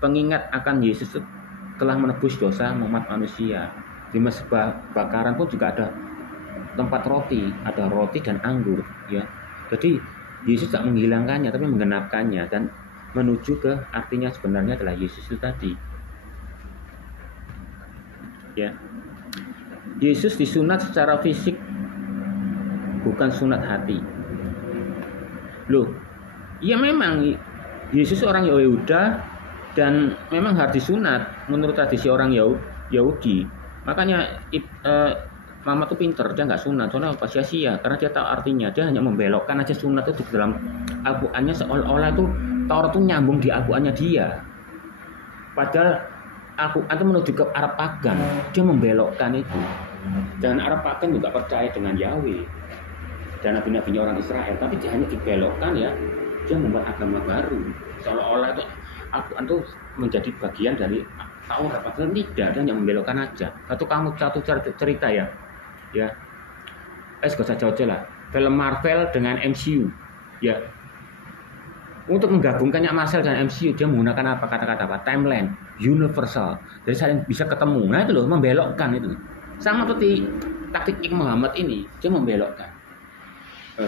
pengingat akan Yesus telah menebus dosa umat manusia. Di mesbah bakaran pun juga ada tempat roti, ada roti dan anggur ya. Jadi Yesus tak menghilangkannya tapi menggenapkannya dan menuju ke artinya sebenarnya adalah Yesus itu tadi ya. Yesus disunat secara fisik, bukan sunat hati. Loh, ya memang Yesus orang Yehuda dan memang harus disunat menurut tradisi orang Yahudi. Makanya Mama tuh pinter, dia nggak sunat, soalnya apa? Sia-sia, karena dia tahu artinya. Dia hanya membelokkan aja sunat itu di dalam Al-Qur'annya, seolah-olah itu Taurat itu nyambung di Al-Qur'annya dia. Padahal Al-Qur'an itu menuju ke Arab pagan, dia membelokkan itu. Dan Arab pagan juga percaya dengan Yahweh dan nabi-nabinya orang Israel, tapi dia hanya dibelokkan ya. Dia membuat agama baru, seolah-olah itu Al-Qur'an itu menjadi bagian dari Taurat, padahal tidak, dia hanya membelokkan aja. Satu cerita ya. Gak usah jauh-jauh lah. Film Marvel dengan MCU, ya. Untuk menggabungkannya Marvel dan MCU, dia menggunakan apa, kata-kata apa? Timeline, universal. Jadi saling bisa ketemu. Nah itu loh, membelokkan itu. Sama seperti taktik Muhammad ini, dia membelokkan.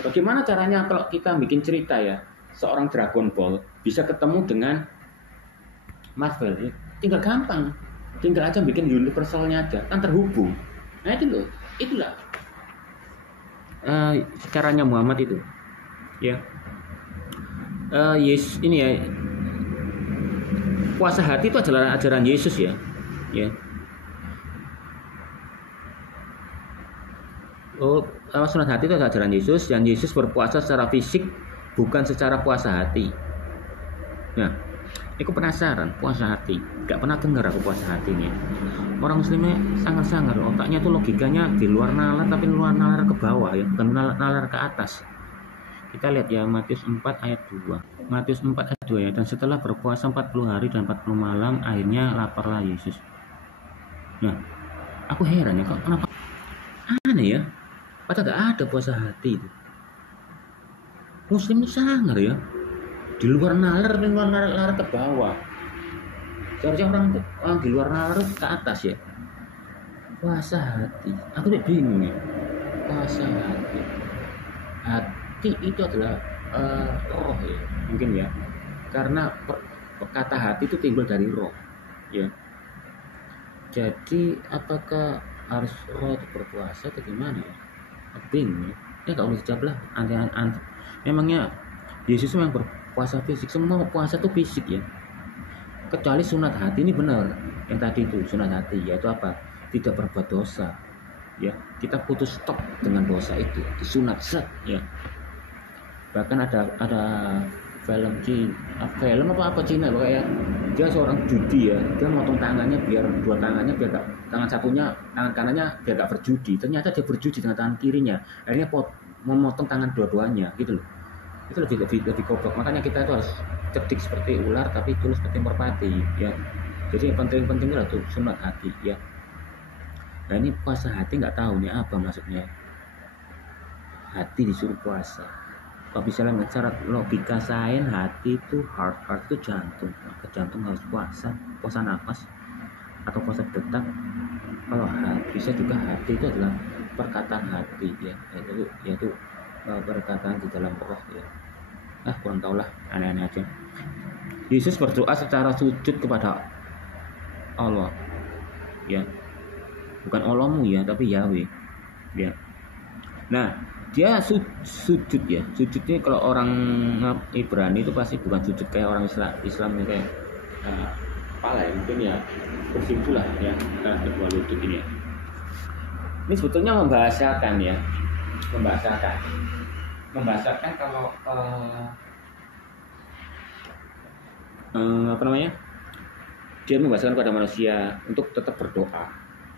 Bagaimana caranya kalau kita bikin cerita ya, seorang Dragon Ball bisa ketemu dengan Marvel? Ya? Tinggal gampang, tinggal aja bikin universalnya aja, kan terhubung. Nah itu loh, itulah caranya Muhammad itu, ya. Yesus ini ya, puasa hati itu adalah ajaran Yesus ya. Sunat hati itu adalah ajaran Yesus, dan Yesus berpuasa secara fisik, bukan secara puasa hati. Nah, aku penasaran puasa hati, gak pernah dengar aku puasa hati nih. Orang Muslimnya sangat-sangat otaknya tuh logikanya di luar nalar, tapi luar nalar ke bawah ya, bukan nalar ke atas. Kita lihat ya Matius 4 ayat 2. Matius 4 ayat 2 ya, dan setelah berpuasa 40 hari dan 40 malam, akhirnya laparlah Yesus. Nah, aku heran ya, kok kenapa aneh ya? Padahal gak ada puasa hati itu. Muslim itu sangar ya, di luar nalar ke bawah. Seharusnya orang di luar nalar ke atas ya. Puasa hati, aku udah bingung ya. Puasa hati itu adalah roh ya, mungkin ya. Karena kata hati itu timbul dari roh ya. Jadi apakah harus roh itu berpuasa atau gimana ya? Aku bingung ya. Gak boleh dijawab lah. Memangnya Yesus memang berpuasa fisik, semua puasa itu fisik ya. Kecuali sunat hati ini benar. Yang tadi itu sunat hati, yaitu apa? Tidak berbuat dosa. Ya, kita putus stop dengan dosa itu, disunat set ya. Bahkan ada film Cina loh, kayak dia seorang judi ya, dia motong tangannya biar dua tangannya biar gak, tangan kanannya biar gak berjudi. Ternyata dia berjudi dengan tangan kirinya, akhirnya memotong tangan dua-duanya gitu loh. Itu lebih goblok. Makanya kita itu harus cerdik seperti ular tapi tulus seperti merpati ya. Jadi yang penting adalah tuh sunat hati ya. Nah ini puasa hati nggak tahu nih apa maksudnya. Hati disuruh puasa. Kalau bisa lihat cara logika sains, hati itu heart itu jantung. Maka jantung harus puasa nafas atau puasa detak. Kalau bisa juga hati itu adalah perkataan hati ya, yaitu perkataan di dalam roh ya. Kurang tahu lah, aneh-aneh aja. Yesus berdoa secara sujud kepada Allah ya, bukan Allahmu ya, tapi Yahweh ya. Nah dia sujud ya, sujudnya kalau orang Ibrani itu pasti bukan sujud kayak orang Islam ini kayak kepala ya, mungkin ya bersimpulah ya, kedua lutut ini ya. Ini sebetulnya membahasakan kalau Dia membahasakan kepada manusia untuk tetap berdoa.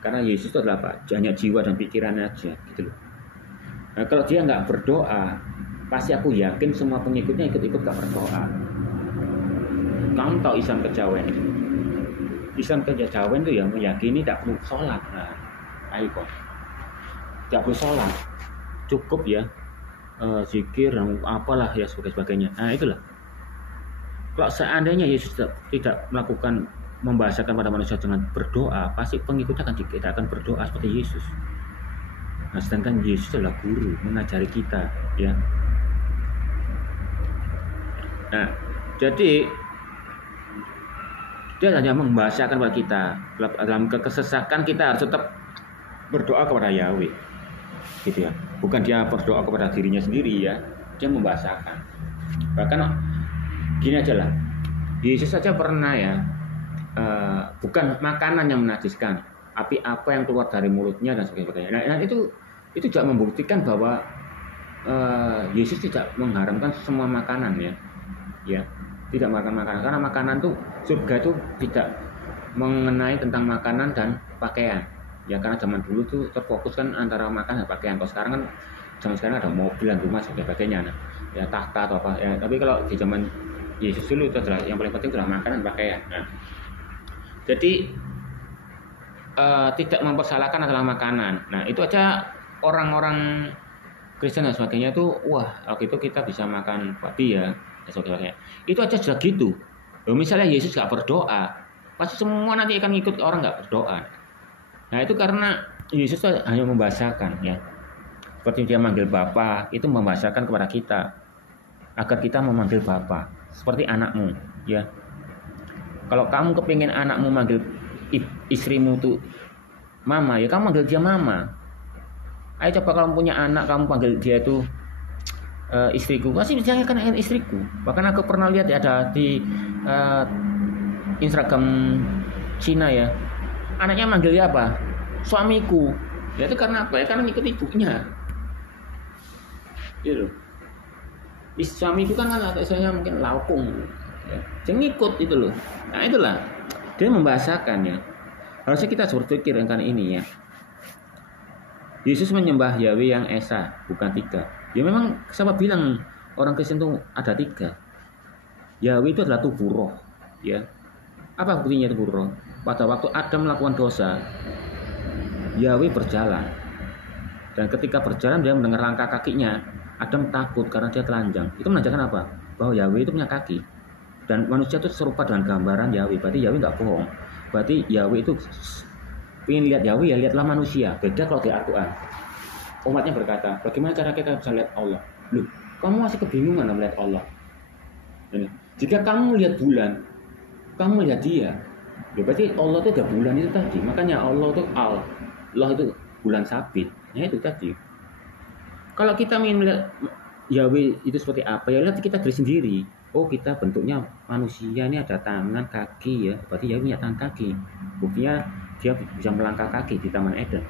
Karena Yesus itu adalah apa? Hanya jiwa dan pikirannya aja, gitu loh. Nah, kalau dia nggak berdoa, pasti aku yakin semua pengikutnya ikut-ikut nggak berdoa. Kamu tahu Islam Kejawen? Islam Kejawen itu yang meyakini tidak perlu sholat. Nah, ayo kok, tidak perlu sholat, cukup ya zikir dan apalah ya sebagainya. Nah itulah. Kalau seandainya Yesus tidak melakukan membahasakan pada manusia dengan berdoa, pasti pengikutnya tidak akan berdoa seperti Yesus. Nah, sedangkan Yesus adalah guru, mengajari kita, ya. Nah, jadi dia hanya membahasakan kepada kita. Dalam kesesakan kita harus tetap berdoa kepada Yahweh, gitu ya. Bukan dia berdoa kepada dirinya sendiri ya, dia membahasakan. Bahkan gini aja lah, Yesus saja pernah ya. Bukan makanan yang menajiskan, tapi apa yang keluar dari mulutnya dan sebagainya. Nah itu juga membuktikan bahwa Yesus tidak mengharamkan semua makanan ya, tidak makan makanan, karena makanan tuh surga tuh tidak mengenai tentang makanan dan pakaian. Ya karena zaman dulu tuh terfokus kan antara makan dan pakaian. Kalau sekarang kan zaman sekarang ada mobil dan rumah sebagainya, nah, ya tahta atau apa. Ya, tapi kalau di zaman Yesus dulu itu adalah yang paling penting adalah makanan dan pakaian. Nah, jadi tidak mempersalahkan adalah makanan. Nah itu aja orang-orang Kristen dan sebagainya itu, wah waktu itu kita bisa makan babi ya dan sebagainya. Itu aja sudah gitu. Loh, misalnya Yesus nggak berdoa, pasti semua nanti akan ikut orang nggak berdoa. Nah itu karena Yesus hanya membahasakan ya. Seperti dia manggil Bapa, itu membahasakan kepada kita agar kita memanggil Bapa seperti anakmu ya. Kalau kamu kepingin anakmu manggil istrimu tuh mama, ya kamu manggil dia mama. Ayo coba kamu punya anak, kamu panggil dia itu istriku, pasti dia akan istriku. Bahkan aku pernah lihat ya, ada di Instagram Cina ya, anaknya manggil dia apa? Suamiku. Ya itu karena apa? Ya karena ikut ibunya. Gitu. Suamiku kan istilahnya mungkin laukung. Ya, dia ngikut itu loh. Nah itulah dia membahasakan ya. Harusnya kita berpikir tentang ini ya. Yesus menyembah Yahweh yang Esa, bukan tiga. Ya memang siapa bilang orang Kristen itu ada tiga. Yahweh itu adalah tubuh roh ya. Apa buktinya tubuh roh? Pada waktu Adam melakukan dosa, Yahweh berjalan. Dan ketika berjalan dia mendengar langkah kakinya. Adam takut karena dia telanjang. Itu menandakan apa? Bahwa Yahweh itu punya kaki. Dan manusia itu serupa dengan gambaran Yahweh. Berarti Yahweh nggak bohong. Berarti Yahweh itu ingin lihat Yahweh ya lihatlah manusia. Beda kalau di Al-Quran. Umatnya berkata, bagaimana cara kita bisa lihat Allah? Loh, kamu masih kebingungan melihat Allah. Ini. Jika kamu lihat bulan, kamu lihat dia. Ya, berarti Allah itu ada bulan itu tadi. Makanya Allah itu Allah itu bulan sabit. Ya itu tadi. Kalau kita ingin melihat Yahweh itu seperti apa, ya lihat kita diri sendiri. Oh kita bentuknya manusia ini ada tangan, kaki ya. Berarti Yahweh punya tangan kaki. Buktinya dia bisa melangkah kaki di Taman Eden.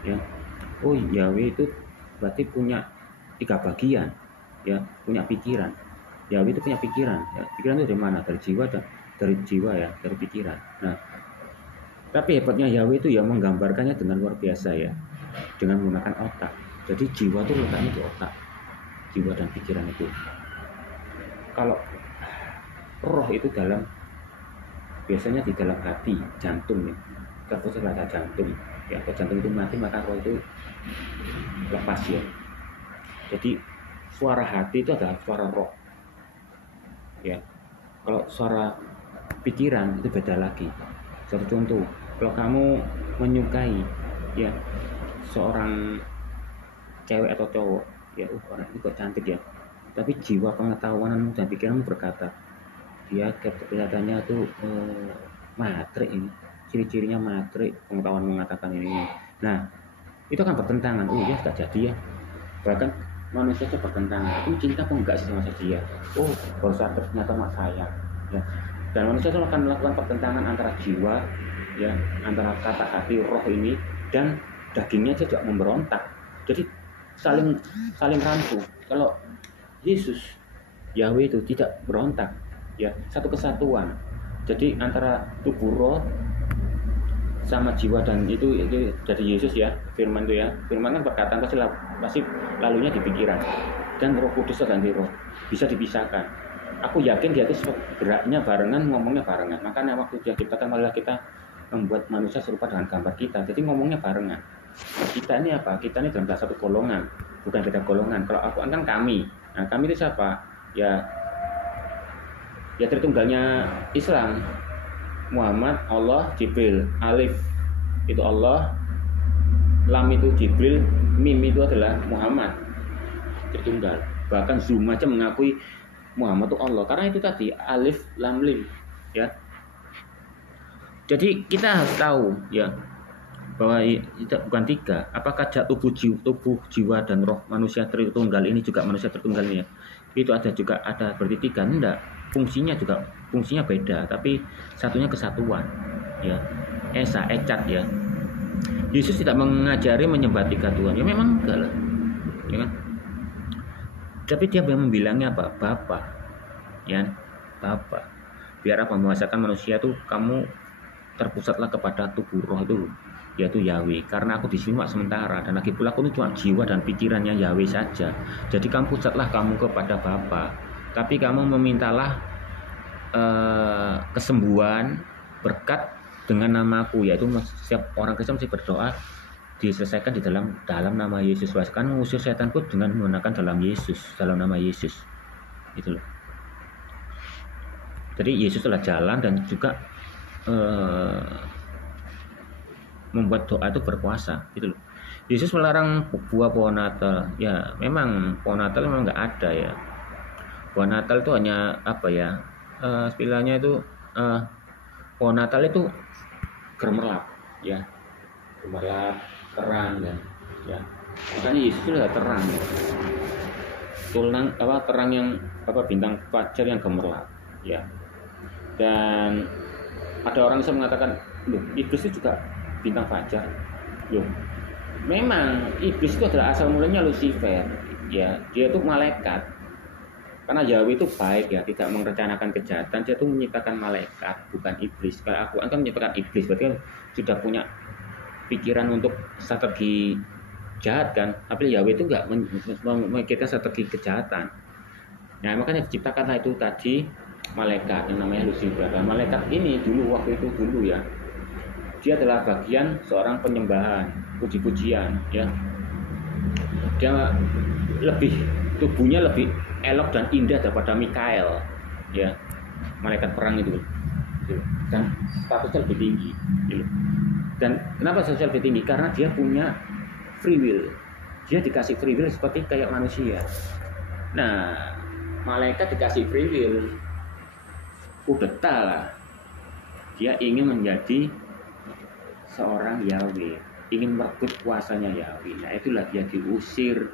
Ya. Oh Yahweh itu berarti punya 3 bagian. Ya, punya pikiran. Yahweh itu punya pikiran. Ya. Pikiran itu dari mana? Dari jiwa ya, dari pikiran. Nah, tapi hebatnya Yahweh itu ya menggambarkannya dengan luar biasa ya. Dengan menggunakan otak. Jadi jiwa itu letaknya di otak. Jiwa dan pikiran itu. Kalau roh itu biasanya di dalam hati, jantung ya. Kalau ada jantung, ya kalau jantung itu mati maka roh itu lepas ya. Jadi suara hati itu adalah suara roh. Ya. Kalau suara pikiran itu beda lagi. Satu contoh, kalau kamu menyukai ya seorang cewek atau cowok, ya orang ini kok cantik ya. Tapi jiwa pengetahuanmu dan pikiranmu berkata dia kelihatannya tuh matre ini, ciri-cirinya matre, pengetahuan mengatakan ini. Nah itu kan bertentangan. Oh ya sudah jadi ya. Bahkan manusia itu bertentangan. Ini cinta apa enggak sih sama dia? Oh baru sadar ternyata mak saya ya. Dan manusia itu akan melakukan pertentangan antara jiwa ya, antara kata hati roh ini dan dagingnya juga memberontak. Jadi saling rantu. Kalau Yesus Yahweh itu tidak berontak ya, satu kesatuan. Jadi antara tubuh roh sama jiwa dan itu dari Yesus ya, firman itu ya. Firman kan perkataan pasti lalunya di pikiran, dan Roh Kudus ganti roh, bisa dipisahkan. Aku yakin dia itu geraknya barengan, ngomongnya barengan. Makanya waktu dia ciptakan malah kita membuat manusia serupa dengan gambar kita, jadi ngomongnya barengan. Kita ini apa? Kita ini dalam satu golongan, bukan beda golongan. Kalau Al-Quran kan kami. Nah, kami itu siapa? Ya Tritunggalnya Islam. Muhammad, Allah, Jibril. Alif itu Allah, Lam itu Jibril, Mim itu adalah Muhammad. Tritunggal. Bahkan Zuma aja mengakui Muhammad itu Allah. Karena itu tadi Alif, Lam, Lim. Ya. Jadi kita harus tahu ya bahwa itu bukan tiga. Apakah tubuh jiwa dan roh manusia Tritunggal ini juga manusia Tritunggal ini ya? Itu juga ada berarti tiga, enggak. Fungsinya beda, tapi satunya kesatuan ya. Esa Ecat ya. Yesus tidak mengajari menyembah tiga Tuhan, ya memang enggak lah ya kan. Tapi dia membilangnya apa? Bapa ya, Bapa. Biar apa? Membahasakan manusia tuh kamu terpusatlah kepada tubuh roh itu, yaitu Yahweh. Karena aku di sini cuma sementara, dan lagi pula aku itu cuma jiwa dan pikirannya Yahweh saja. Jadi kamu pusatlah kamu kepada Bapa. Tapi kamu memintalah kesembuhan, berkat dengan namaku, yaitu setiap orang Kristen mesti berdoa diselesaikan di dalam nama Yesus. Bahkan mengusir setan pun dengan menggunakan dalam nama Yesus. Itu loh. Jadi Yesus adalah jalan dan juga membuat doa itu berkuasa, gitu loh. Yesus melarang buah pohon Natal. Ya, memang pohon Natal memang nggak ada ya. Pohon Natal itu hanya apa ya? Istilahnya itu pohon Natal itu gemerlap, ya, gemerlap, terang dan ya. Makanya Yesus itu terang, terang yang bintang fajar yang gemerlap, ya. Dan ada orang yang mengatakan, loh, iblis itu juga bintang fajar. Loh, memang iblis itu adalah asal mulanya Lucifer, ya. Dia itu malaikat. Karena Yahweh itu baik ya, tidak merencanakan kejahatan. Dia itu menciptakan malaikat, bukan iblis. Kalau Al-Quran kan menciptakan iblis, berarti kan sudah punya pikiran untuk strategi jahat kan. Tapi Yahweh itu enggak memikirkan strategi kejahatan. Nah, makanya diciptakanlah itu tadi malaikat yang namanya Lucifer. Dan malaikat ini waktu itu ya, dia adalah bagian seorang penyembahan, puji-pujian ya. Dia tubuhnya lebih elok dan indah daripada Mikael ya, malaikat perang itu, dan statusnya lebih tinggi gitu. Dan kenapa statusnya lebih tinggi? Karena dia punya free will, dia dikasih free will seperti kayak manusia. Nah, malaikat dikasih free will, kudeta lah, dia ingin menjadi seorang Yahweh, ingin merebut kuasanya Yahweh. Nah, itulah dia diusir.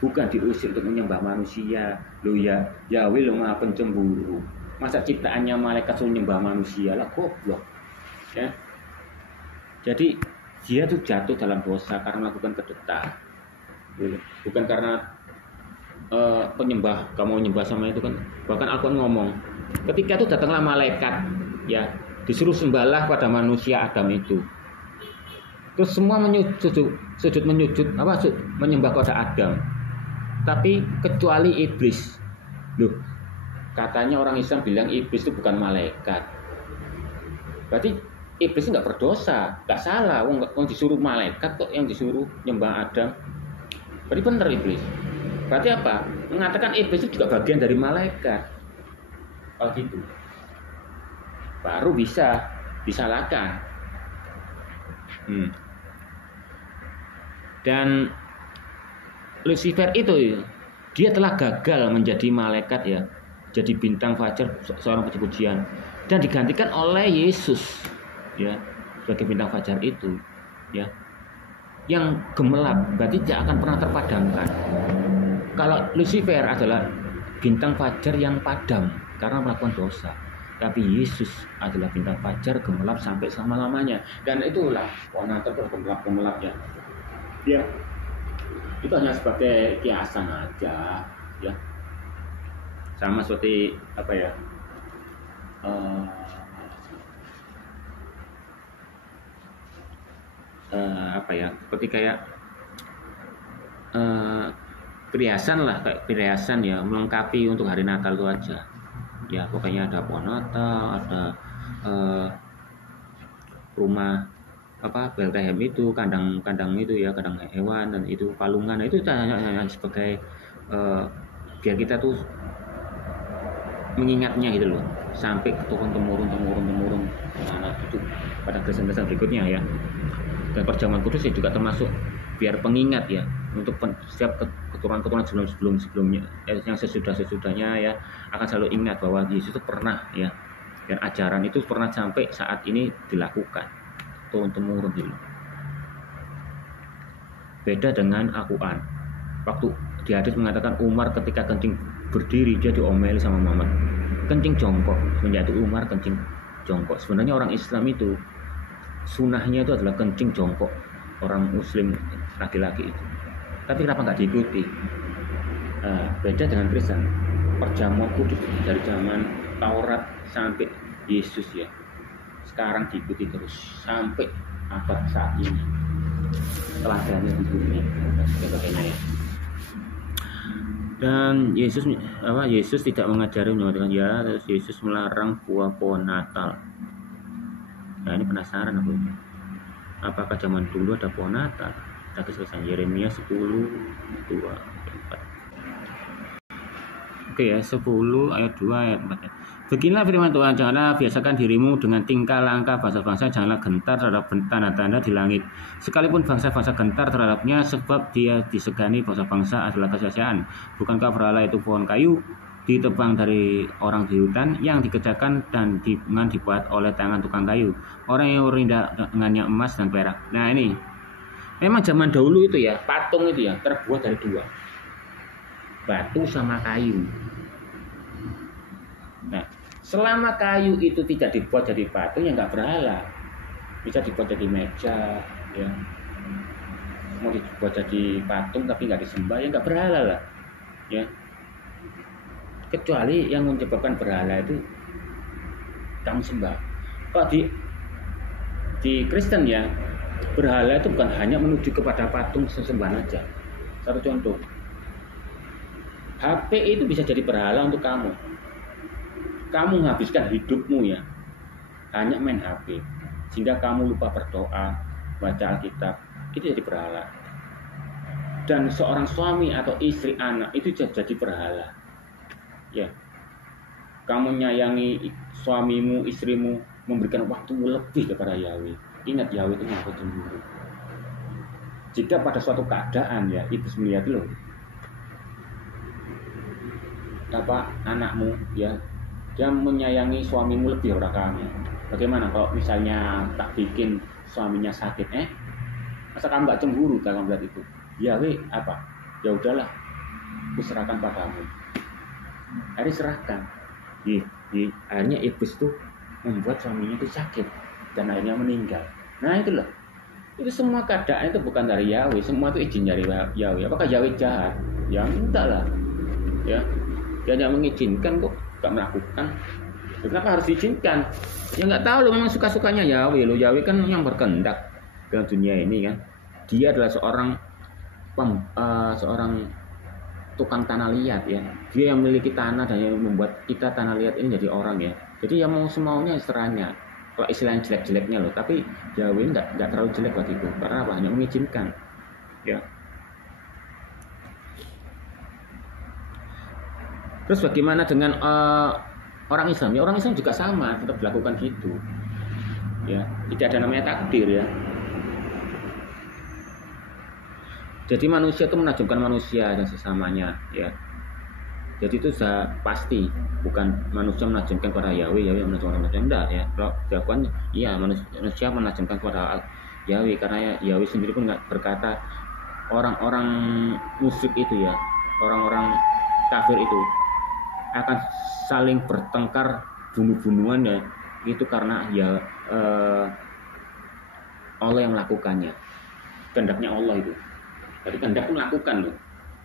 Bukan diusir untuk menyembah manusia. Loh ya, Yahweh lo Maha Pencemburu. Masa ciptaannya malaikat suruh menyembah manusia lah, goblok. Ya. Jadi dia tuh jatuh dalam dosa karena melakukan kudeta. Bukan karena kamu menyembah sama itu kan. Bahkan Al-Quran ngomong, ketika itu datanglah malaikat, ya, disuruh sembahlah pada manusia Adam itu. Terus semua menyembah kepada Adam. Tapi kecuali iblis. Loh, katanya orang Islam bilang iblis itu bukan malaikat. Berarti iblis itu nggak berdosa, nggak salah. Wong disuruh malaikat kok yang disuruh nyembah Adam. Berarti benar iblis. Berarti apa? Mengatakan iblis itu juga bagian dari malaikat. Oh gitu. Baru bisa disalahkan. Dan Lucifer itu dia telah gagal menjadi malaikat ya, jadi bintang fajar, seorang puji-pujian, dan digantikan oleh Yesus ya sebagai bintang fajar itu ya, yang gemerlap, berarti tidak akan pernah terpadamkan. Kalau Lucifer adalah bintang fajar yang padam karena melakukan dosa, tapi Yesus adalah bintang fajar gemerlap sampai selama-lamanya. Dan itulah warna tergemerlap ya. Dia itu hanya sebagai kiasan aja ya, sama seperti apa ya, apa ya, seperti kayak perhiasan lah, kayak perhiasan ya, melengkapi untuk hari Natal itu aja ya. Pokoknya ada pohon Natal, ada rumah apa, Bethlehem itu, kandang itu ya, kandang hewan, dan itu palungan. Nah, itu hanya sebagai biar kita tuh mengingatnya gitu loh, sampai turun temurun anak itu pada Kristen berikutnya ya. Dan perjamuan kudus ya juga termasuk biar pengingat ya, untuk setiap keturunan sebelumnya yang sesudahnya ya, akan selalu ingat bahwa Yesus itu pernah ya, dan ajaran itu pernah sampai saat ini dilakukan turun temurun gitu. Beda dengan Al-Quran. Waktu di hadis mengatakan Umar ketika kencing berdiri dia diomeli sama Muhammad, kencing jongkok. Semenjak itu Umar kencing jongkok. Sebenarnya orang Islam itu sunahnya itu adalah kencing jongkok, orang Muslim laki-laki itu. Tapi kenapa nggak diikuti? Beda dengan Kristen. Perjamuan kudus dari zaman Taurat sampai Yesus ya, sekarang diikuti terus sampai abad saat ini. Teladannya di bumi dan sebagainya ya. Dan Yesus tidak mengajari mengatakan ya, terus Yesus melarang buah pohon Natal. Nah, ini penasaran aku. Apakah zaman dulu ada pohon Natal? Kita kisahkan Yeremia 10:2-4. Oke ya, 10 ayat 2 ayat 4. Beginilah firman Tuhan, janganlah biasakan dirimu dengan tingkah langkah bangsa-bangsa, janganlah gentar terhadap tanda-tanda di langit. Sekalipun bangsa-bangsa gentar terhadapnya, sebab dia disegani bangsa-bangsa adalah kesia-siaan. Bukankah berhala itu pohon kayu, ditebang dari orang di hutan, yang dikerjakan dan dibuat oleh tangan tukang kayu, orang yang berindah dengannya emas dan perak. Nah ini, memang zaman dahulu itu ya, patung itu ya terbuat dari dua, batu sama kayu. Nah, selama kayu itu tidak dibuat jadi patung ya nggak berhala. Bisa dibuat jadi meja ya, mau dibuat jadi patung tapi nggak disembah ya nggak berhala lah ya. Kecuali yang menyebabkan berhala itu kamu sembah. Kalau di Kristen ya, berhala itu bukan hanya menuju kepada patung sesembahan aja. Satu contoh, HP itu bisa jadi berhala untuk kamu. Kamu menghabiskan hidupmu ya hanya main HP, sehingga kamu lupa berdoa, baca Alkitab, itu jadi berhala. Dan seorang suami atau istri, anak itu jadi berhala ya. Kamu menyayangi suamimu, istrimu, memberikan waktu lebih kepada Yahweh. Ingat, Yahweh itu Maha Cemburu. Jika pada suatu keadaan ya, iblis melihat loh, anakmu ya, dia menyayangi suamimu lebih daripada kamu. Bagaimana kalau misalnya tak bikin suaminya sakit? Masa kamu nggak cemburu kalau melihat itu? Yahweh ya udahlah, kuserahkan padamu. Akhirnya serahkan. Akhirnya iblis tuh membuat suaminya itu sakit dan akhirnya meninggal. Nah itu loh, itu semua keadaan itu bukan dari Yahweh, semua itu izin dari Yahweh. Apakah Yahweh jahat? Ya enggak lah ya, dia hanya mengizinkan kok, gak melakukan. Kenapa harus diizinkan? Ya nggak tahu loh, memang suka-sukanya Yahweh loh. Yahweh kan yang berkehendak dalam dunia ini kan. Dia adalah seorang tukang tanah liat ya. Dia yang memiliki tanah dan yang membuat kita tanah liat ini jadi orang ya. Jadi yang mau semaunya istilahnya, kalau istilahnya jelek-jeleknya loh. Tapi Yahweh nggak terlalu jelek waktu itu. Karena apa? Hanya mengizinkan ya. Terus bagaimana dengan orang Islam? Ya orang Islam juga sama, tetap dilakukan gitu ya. Tidak ada namanya takdir ya. Jadi manusia itu menajamkan manusia dan sesamanya ya. Jadi itu sudah pasti, bukan manusia menajamkan kepada Yahweh, Yahweh menajamkan manusia. Enggak ya. Kalau dilakukan, iya manusia menajamkan kepada Yahweh, karena Yahweh sendiri pun nggak berkata orang-orang musyrik itu ya, orang-orang kafir itu akan saling bertengkar, bunuh-bunuhan ya. Itu karena ya Allah yang melakukannya. Kehendaknya Allah itu. Jadi kehendak itu melakukan loh,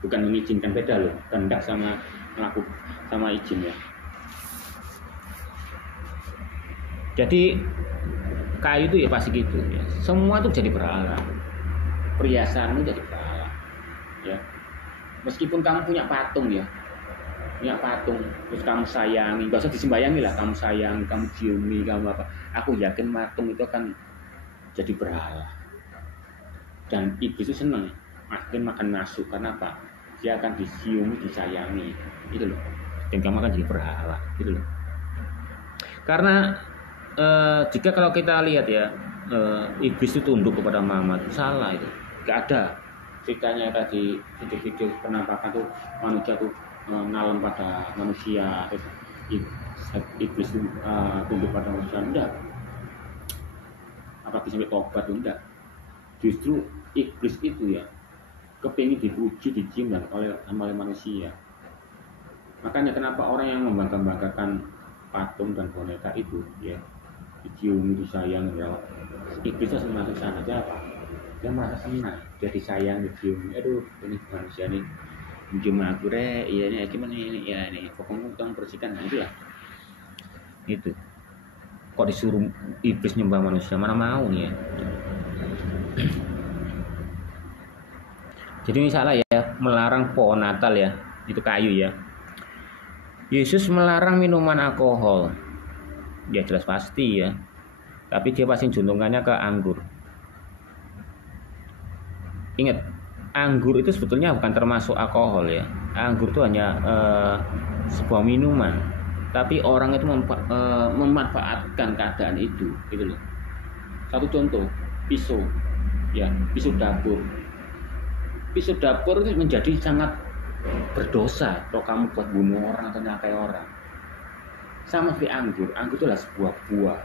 bukan mengizinkan, beda loh. Kehendak sama izin ya. Jadi kayu itu ya pasti gitu ya. Semua itu jadi berhala. Perhiasanmu jadi berhala. Ya. Meskipun kamu punya patung ya. Punya patung terus kamu sayangi, gak usah disembayangi lah, kamu sayangi, kamu ciumi, kamu apa. Aku yakin patung itu akan jadi berhala. Dan iblis itu senang makan masuk karena apa? Dia akan diciumi, disayangi. Itu loh. Dan kamu akan jadi berhala, gitu loh. Karena jika kalau kita lihat ya, iblis itu tunduk kepada Muhammad, salah itu. Gak ada ceritanya tadi video-video penampakan tuh manusia tuh ngalem pada manusia, iblis itu tunduk pada manusia, enggak. Apalagi sampai tobat, enggak. Justru iblis itu ya kepingin dipuji, dicium dan oleh manusia. Makanya kenapa orang yang membangga-banggakan patung dan boneka itu ya diciumi, disayang, ya iblis itu masuk sana aja apa? Dia merasa senang, dia disayang, dicium. Aduh, ini manusia nih mencium aku re, iya ini gimana ini, ya ini pokoknya tolong bersihkan, nah itulah. Itu. Kok disuruh iblis nyembah manusia, mana mau nih ya. Jadi misalnya ya melarang pohon Natal ya, itu kayu ya. Yesus melarang minuman alkohol, ya jelas pasti ya. Tapi dia pasti juntungannya ke anggur. Ingat, anggur itu sebetulnya bukan termasuk alkohol ya. Anggur itu hanya sebuah minuman. Tapi orang itu memanfaatkan keadaan itu, gitu loh. Satu contoh, pisau, ya pisau dapur. Pisau dapur itu menjadi sangat berdosa kalau kamu buat bunuh orang atau nyakai orang. Sama seperti anggur itu adalah sebuah buah,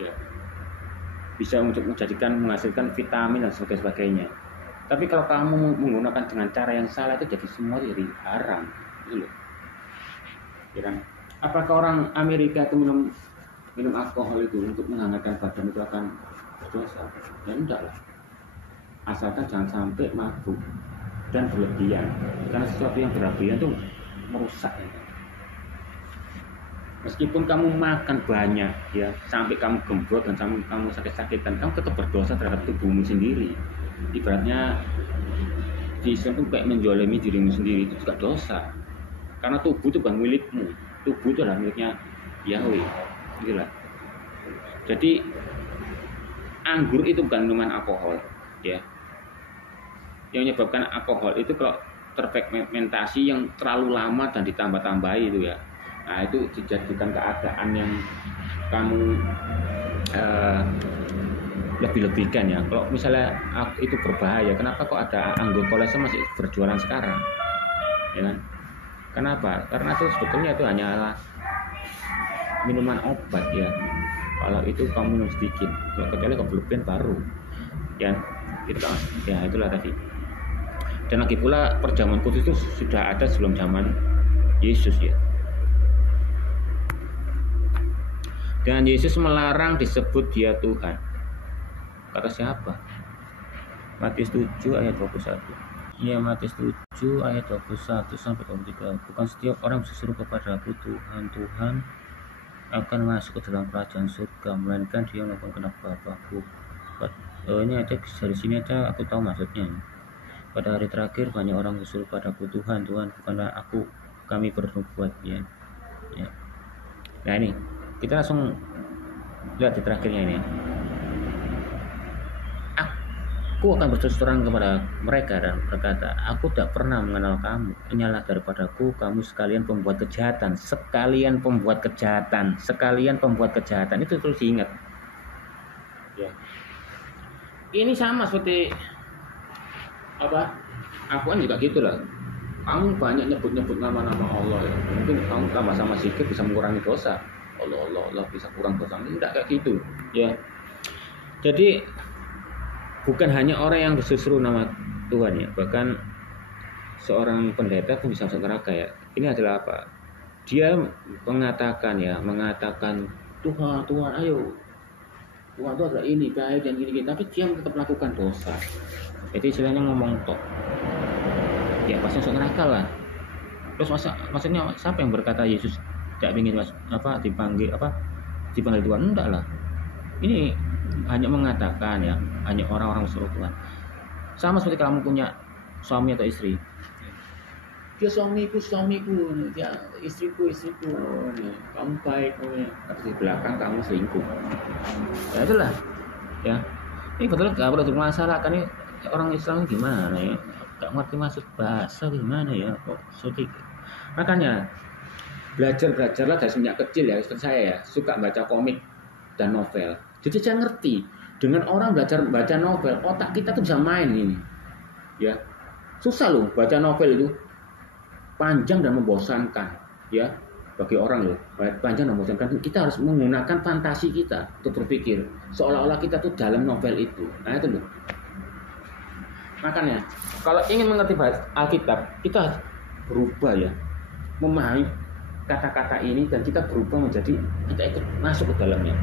ya. Bisa untuk menghasilkan vitamin dan sebagainya. Tapi kalau kamu menggunakan dengan cara yang salah itu jadi semua jadi haram, gitu loh. Ya kan? Apakah orang Amerika itu minum alkohol itu untuk menghangatkan badan itu akan berdosa? Ya enggak lah. Asalkan jangan sampai mabuk dan berlebihan, karena sesuatu yang berlebihan itu merusak ya. Meskipun kamu makan banyak ya sampai kamu gembrot dan kamu sakit-sakitan, kamu tetap berdosa terhadap tubuhmu sendiri. Ibaratnya di Islam itu kayak menjolimi dirimu sendiri, itu juga dosa, karena tubuh itu bukan milikmu, tubuh itu adalah miliknya Yahweh, gitulah. Jadi anggur itu bukan minuman alkohol ya. Yang menyebabkan alkohol itu kalau terfermentasi yang terlalu lama dan ditambah-tambahi itu ya. Nah itu dijadikan keadaan yang kamu lebih-lebihkan ya. Kalau misalnya itu berbahaya, kenapa kok ada anggur kolese masih berjualan sekarang? Ya kan? Kenapa? Karena itu sebetulnya itu hanyalah minuman obat ya. Kalau itu kamu minum sedikit, kecuali kalau berlebihan baru ya. Gitu kan? Ya itulah tadi. Dan lagi pula perjamuan kudus itu sudah ada sebelum zaman Yesus ya. Dan Yesus melarang disebut dia Tuhan. Kata siapa? Matius 7 ayat 21. Iya, Matius 7 ayat 21 sampai 23. Bukan setiap orang berseru kepada aku Tuhan, Tuhan akan masuk ke dalam kerajaan surga, melainkan dia melakukan kehendak Bapa-Ku. Ini ada dari sini aja aku tahu maksudnya. Pada hari terakhir banyak orang berseru padaku, Tuhan, Tuhan, bukanlah kami bernubuat ya. Nah ini kita langsung lihat di terakhirnya ini. Aku akan berterus terang kepada mereka dan berkata, aku tak pernah mengenal kamu. Inyalah daripadaku kamu sekalian pembuat kejahatan, sekalian pembuat kejahatan. Itu terus diingat. Ya. Ini sama seperti apa? Aku kan juga gitu lah. Kamu banyak nyebut nama-nama Allah ya. Mungkin kamu tambah sama zikir bisa mengurangi dosa. Allah bisa kurang dosa. Tidak kayak gitu ya. Jadi bukan hanya orang yang berseru nama Tuhan ya, bahkan seorang pendeta pun bisa masuk neraka ya. Ini adalah apa? Dia mengatakan Tuhan ayo. Tuhan itu adalah ini baik dan gini, tapi dia tetap melakukan dosa. Jadi istilahnya ngomong tok. Ya pasti masuk neraka lah. Terus maksudnya siapa yang berkata Yesus tidak ingin dipanggil Tuhan? Enggak lah. Ini hanya mengatakan ya, hanya orang-orang suruh Tuhan. Sama seperti kamu punya suami atau istri. Dia suamiku, dia istriku. Kamu baik, tapi di belakang kamu selingkuh. Ya itulah, ya. Ini betul nggak perlu dimasalahkan ini orang Islam gimana ya? Nggak ngerti maksud bahasa gimana ya? Kok suci. Makanya belajarlah dari sejak kecil ya, istri saya ya suka baca komik dan novel. Jadi saya ngerti dengan orang belajar baca novel, otak kita tuh bisa main ini. Ya, susah loh baca novel itu. Panjang dan membosankan ya bagi orang loh, panjang dan membosankan. Kita harus menggunakan fantasi kita untuk berpikir seolah-olah kita tuh dalam novel itu. Nah itu loh. Makanya kalau ingin mengerti Alkitab, kita berubah ya, memahami kata-kata ini dan kita berubah menjadi, kita ikut masuk ke dalamnya.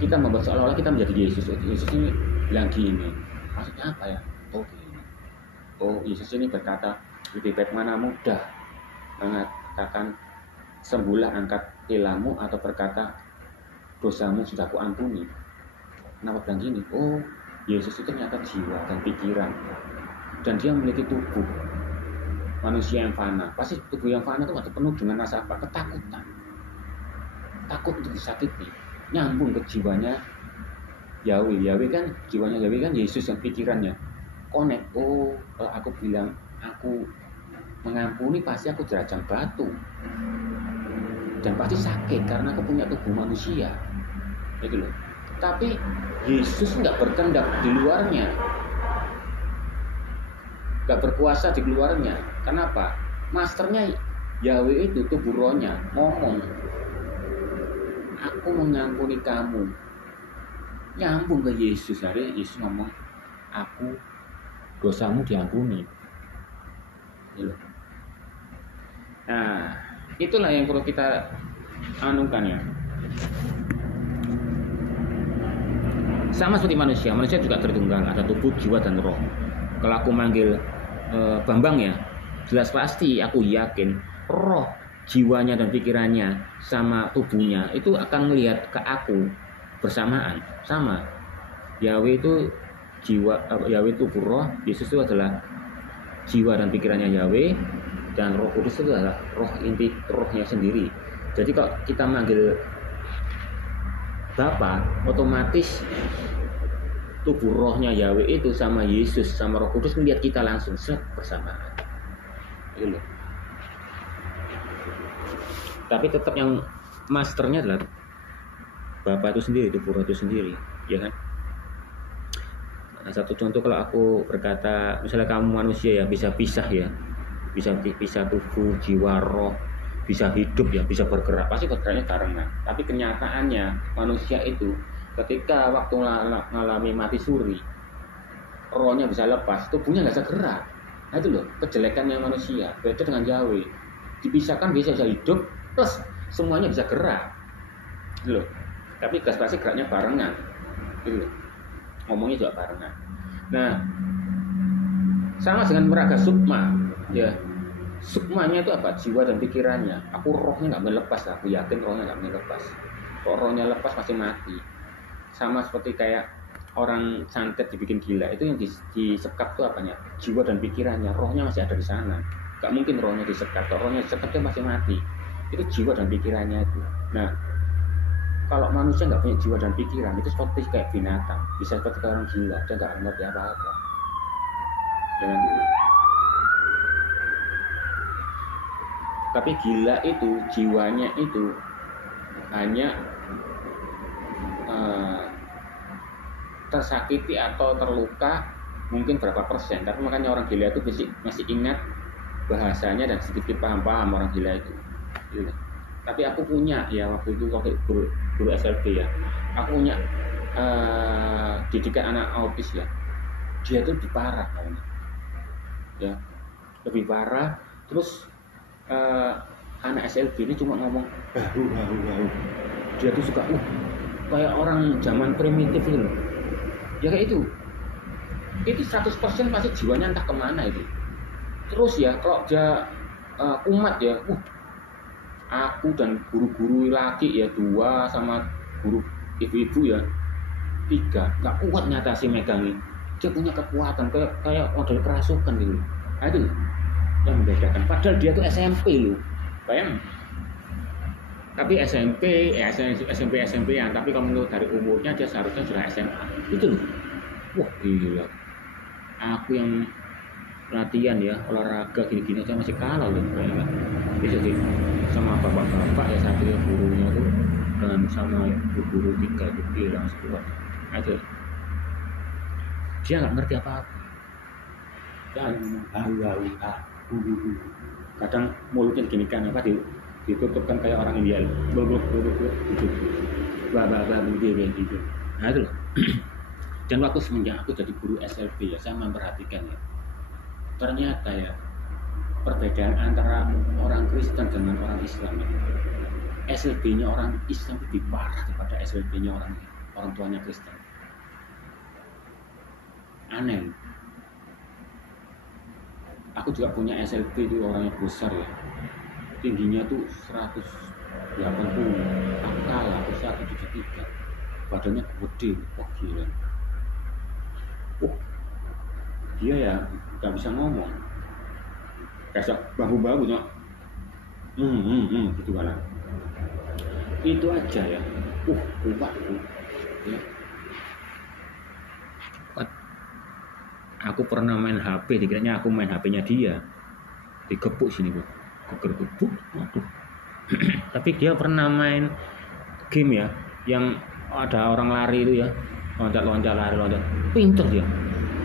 Kita membuat seolah-olah kita menjadi Yesus. Yesus ini bilang gini, maksudnya apa ya? Oh gini. Oh Yesus ini berkata, lebih baik mana mudah mengatakan sembuhlah, angkat tilammu, atau berkata dosamu sudah kuampuni. Kenapa bilang gini? Oh Yesus itu ternyata jiwa dan pikiran, dan dia memiliki tubuh manusia yang fana. Pasti tubuh yang fana itu ada penuh dengan rasa apa? Ketakutan, takut untuk disakiti, nyambung ke jiwanya Yahweh kan, jiwanya Yahweh kan Yesus yang pikirannya connect. Oh aku bilang aku mengampuni, pasti aku dirajam batu dan pasti sakit karena aku punya tubuh manusia itu loh. Tapi Yesus nggak berkehendak di luarnya, nggak berkuasa di luarnya. Kenapa? Masternya Yahweh itu tubuh rohnya ngomong, aku mengampuni kamu, nyambung ke Yesus. Hari Yesus ngomong, aku dosamu diampuni. Nah, itulah yang perlu kita anukan ya. Sama seperti manusia juga tertunggal, ada tubuh, jiwa, dan roh. Kalau aku manggil Bambang ya, jelas pasti aku yakin roh, jiwanya dan pikirannya sama tubuhnya itu akan melihat ke aku bersamaan, sama. Yahweh itu jiwa, Yahweh itu roh, Yesus itu adalah jiwa dan pikirannya Yahweh, dan Roh Kudus itu adalah roh inti, rohnya sendiri. Jadi kalau kita manggil Bapa, otomatis tubuh rohnya Yahweh itu sama Yesus sama Roh Kudus melihat kita langsung bersamaan. Gitu. Tapi tetap yang masternya adalah Bapa itu sendiri, tubuh roh itu sendiri, ya kan? Nah, satu contoh, kalau aku berkata misalnya kamu manusia ya bisa pisah ya, bisa pisah tubuh, jiwa, roh, bisa hidup ya, bisa bergerak, pasti bergeraknya barengan. Tapi kenyataannya manusia itu ketika waktu mengalami mati suri, rohnya bisa lepas, tubuhnya nggak bisa gerak. Nah itu loh kejelekannya manusia. Beda dengan Yahweh, dipisahkan bisa hidup plus semuanya bisa gerak, gitu loh. Tapi pasti geraknya barengan, gitu loh. Ngomongnya juga barengan. Nah, sama dengan meraga sukma, ya. Sukmanya itu apa? Jiwa dan pikirannya. Aku rohnya nggak melepas, aku yakin rohnya nggak melepas. Kalau rohnya lepas pasti mati. Sama seperti kayak orang santet dibikin gila, itu yang disekap tuh apanya? Jiwa dan pikirannya, rohnya masih ada di sana. Gak mungkin rohnya disekap, kalau rohnya disekap dia masih mati. Itu jiwa dan pikirannya itu. Nah, kalau manusia nggak punya jiwa dan pikiran, itu seperti kayak binatang, bisa seperti orang gila, dia nggak ngerti apa-apa. Dan tapi gila itu jiwanya itu hanya tersakiti atau terluka mungkin berapa persen. Tapi makanya orang gila itu masih ingat bahasanya dan sedikit paham orang gila itu. Gitu. Tapi aku punya ya waktu itu guru SLB ya, aku punya didikan anak autis ya, dia itu lebih parah kayaknya ya, lebih parah. Terus anak SLB ini cuma ngomong bahu, dia tuh suka kayak orang zaman primitif itu loh ya, kayak itu 100% pasti jiwanya entah kemana itu. Terus ya kalau dia kumat ya, aku dan guru-guru laki ya, 2 sama guru ibu-ibu ya, 3 nggak kuat nyatasi megangin. Dia punya kekuatan kayak model kerasukan gitu. Nah, itu yang membedakan. Padahal dia tuh SMP loh, bayang. Tapi SMP yang tapi kalau menurut dari umurnya dia seharusnya sudah SMA. Itu loh. Wah gila. Aku yang latihan ya olahraga gini-gini aja masih kalah loh. Bisa sih sama bapak-bapak ya satu gurunya tuh dengan sama guru 3 itu dia langsung kuat. Aja. Dia nggak ngerti apa-apa. Dia ngomong kadang mulutnya gini kan apa ditutupkan kayak orang India gitu. Gitu. Nah itu loh. Dan waktu semenjak aku jadi guru SLB ya, saya memperhatikan ya, ternyata ya perbedaan antara orang Kristen dengan orang Islam ya. SLB-nya orang Islam lebih parah daripada SLB-nya orang tuanya Kristen. Aneh. Aku juga punya SLB itu orangnya besar ya, tingginya tuh 180, aku kalah, aku 173, badannya gede, wah gila. Dia ya nggak bisa ngomong, kayak bahu-bahu cuma gitu kan. Itu aja ya, kuat ya. Aku pernah main HP, dikiranya aku main HP-nya dia, digebuk sini bu, gebuk, waduh. Tapi dia pernah main game ya, yang ada orang lari itu ya, loncat lari, pinter dia.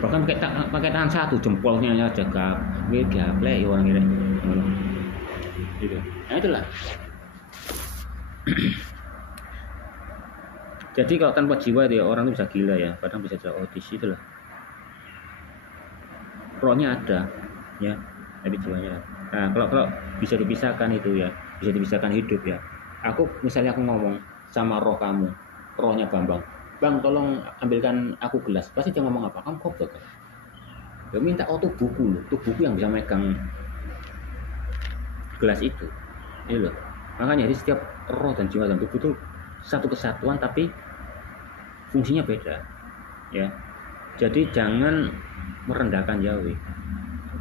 Bahkan pakai tangan satu, jempolnya aja gaplek ya orang ini. Gitu. Nah itulah. Jadi kalau tanpa jiwa dia orang itu bisa gila ya, kadang bisa jadi autis itulah. Rohnya ada, ya, tapi jiwanya. Nah kalau bisa dipisahkan itu ya, bisa dipisahkan hidup ya. Misalnya aku ngomong sama roh kamu, rohnya Bang, tolong ambilkan aku gelas. Pasti dia ngomong apa? Kamu goblok kan? Dia minta tubuhku yang bisa megang gelas itu. Ini loh. Makanya jadi setiap roh dan jiwa dan tubuh itu satu kesatuan tapi fungsinya beda. Ya. Jadi jangan merendahkan Yahweh.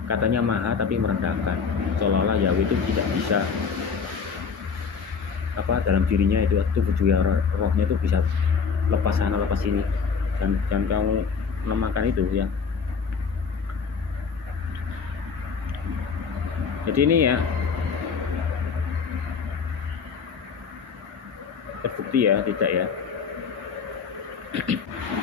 Katanya maha tapi merendahkan. Seolah-olah Yahweh itu tidak bisa dalam dirinya itu tubuh jiwa rohnya itu bisa lepas sana lepas sini, dan kamu lemahkan itu ya. Jadi ini ya terbukti ya tidak ya.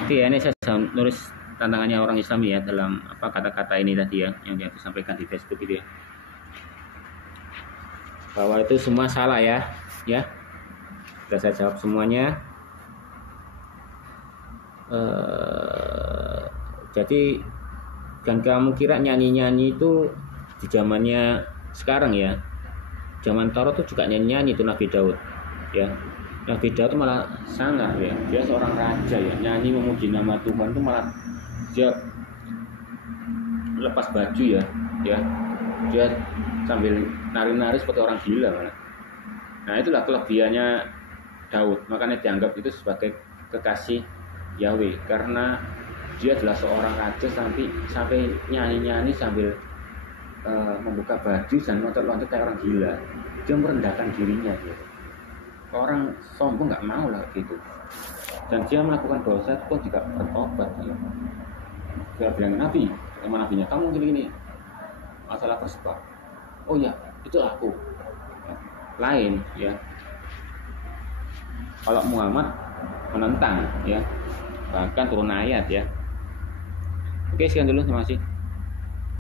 Oke ya, ini saya nulis tantangannya orang Islam ya dalam kata-kata ini tadi ya yang dia sampaikan di Facebook itu ya, bahwa itu semua salah ya. Sudah saya jawab semuanya. Jadi kan kamu kira nyanyi itu di zamannya sekarang ya, zaman Taurat itu juga nyanyi itu Nabi Daud ya. Nabi Daud itu malah sangat ya, dia seorang raja ya, nyanyi memuji nama Tuhan itu malah dia lepas baju ya, dia sambil nari-nari seperti orang gila malah. Nah itulah kelebihannya Daud, makanya dianggap itu sebagai kekasih Yahweh karena dia adalah seorang raja sampai nyanyi sambil membuka baju dan loncat-loncat kayak orang gila. Dia merendahkan dirinya gitu. Orang sombong nggak mau lah gitu. Dan dia melakukan dosa itu pun juga bertobat gitu. Dia bilang Nabi, sama nabinya kamu gini masalah persebab. Oh ya itu aku. Lain ya. Kalau Muhammad menentang ya, bahkan turun ayat ya. Oke, sekian dulu, terima kasih.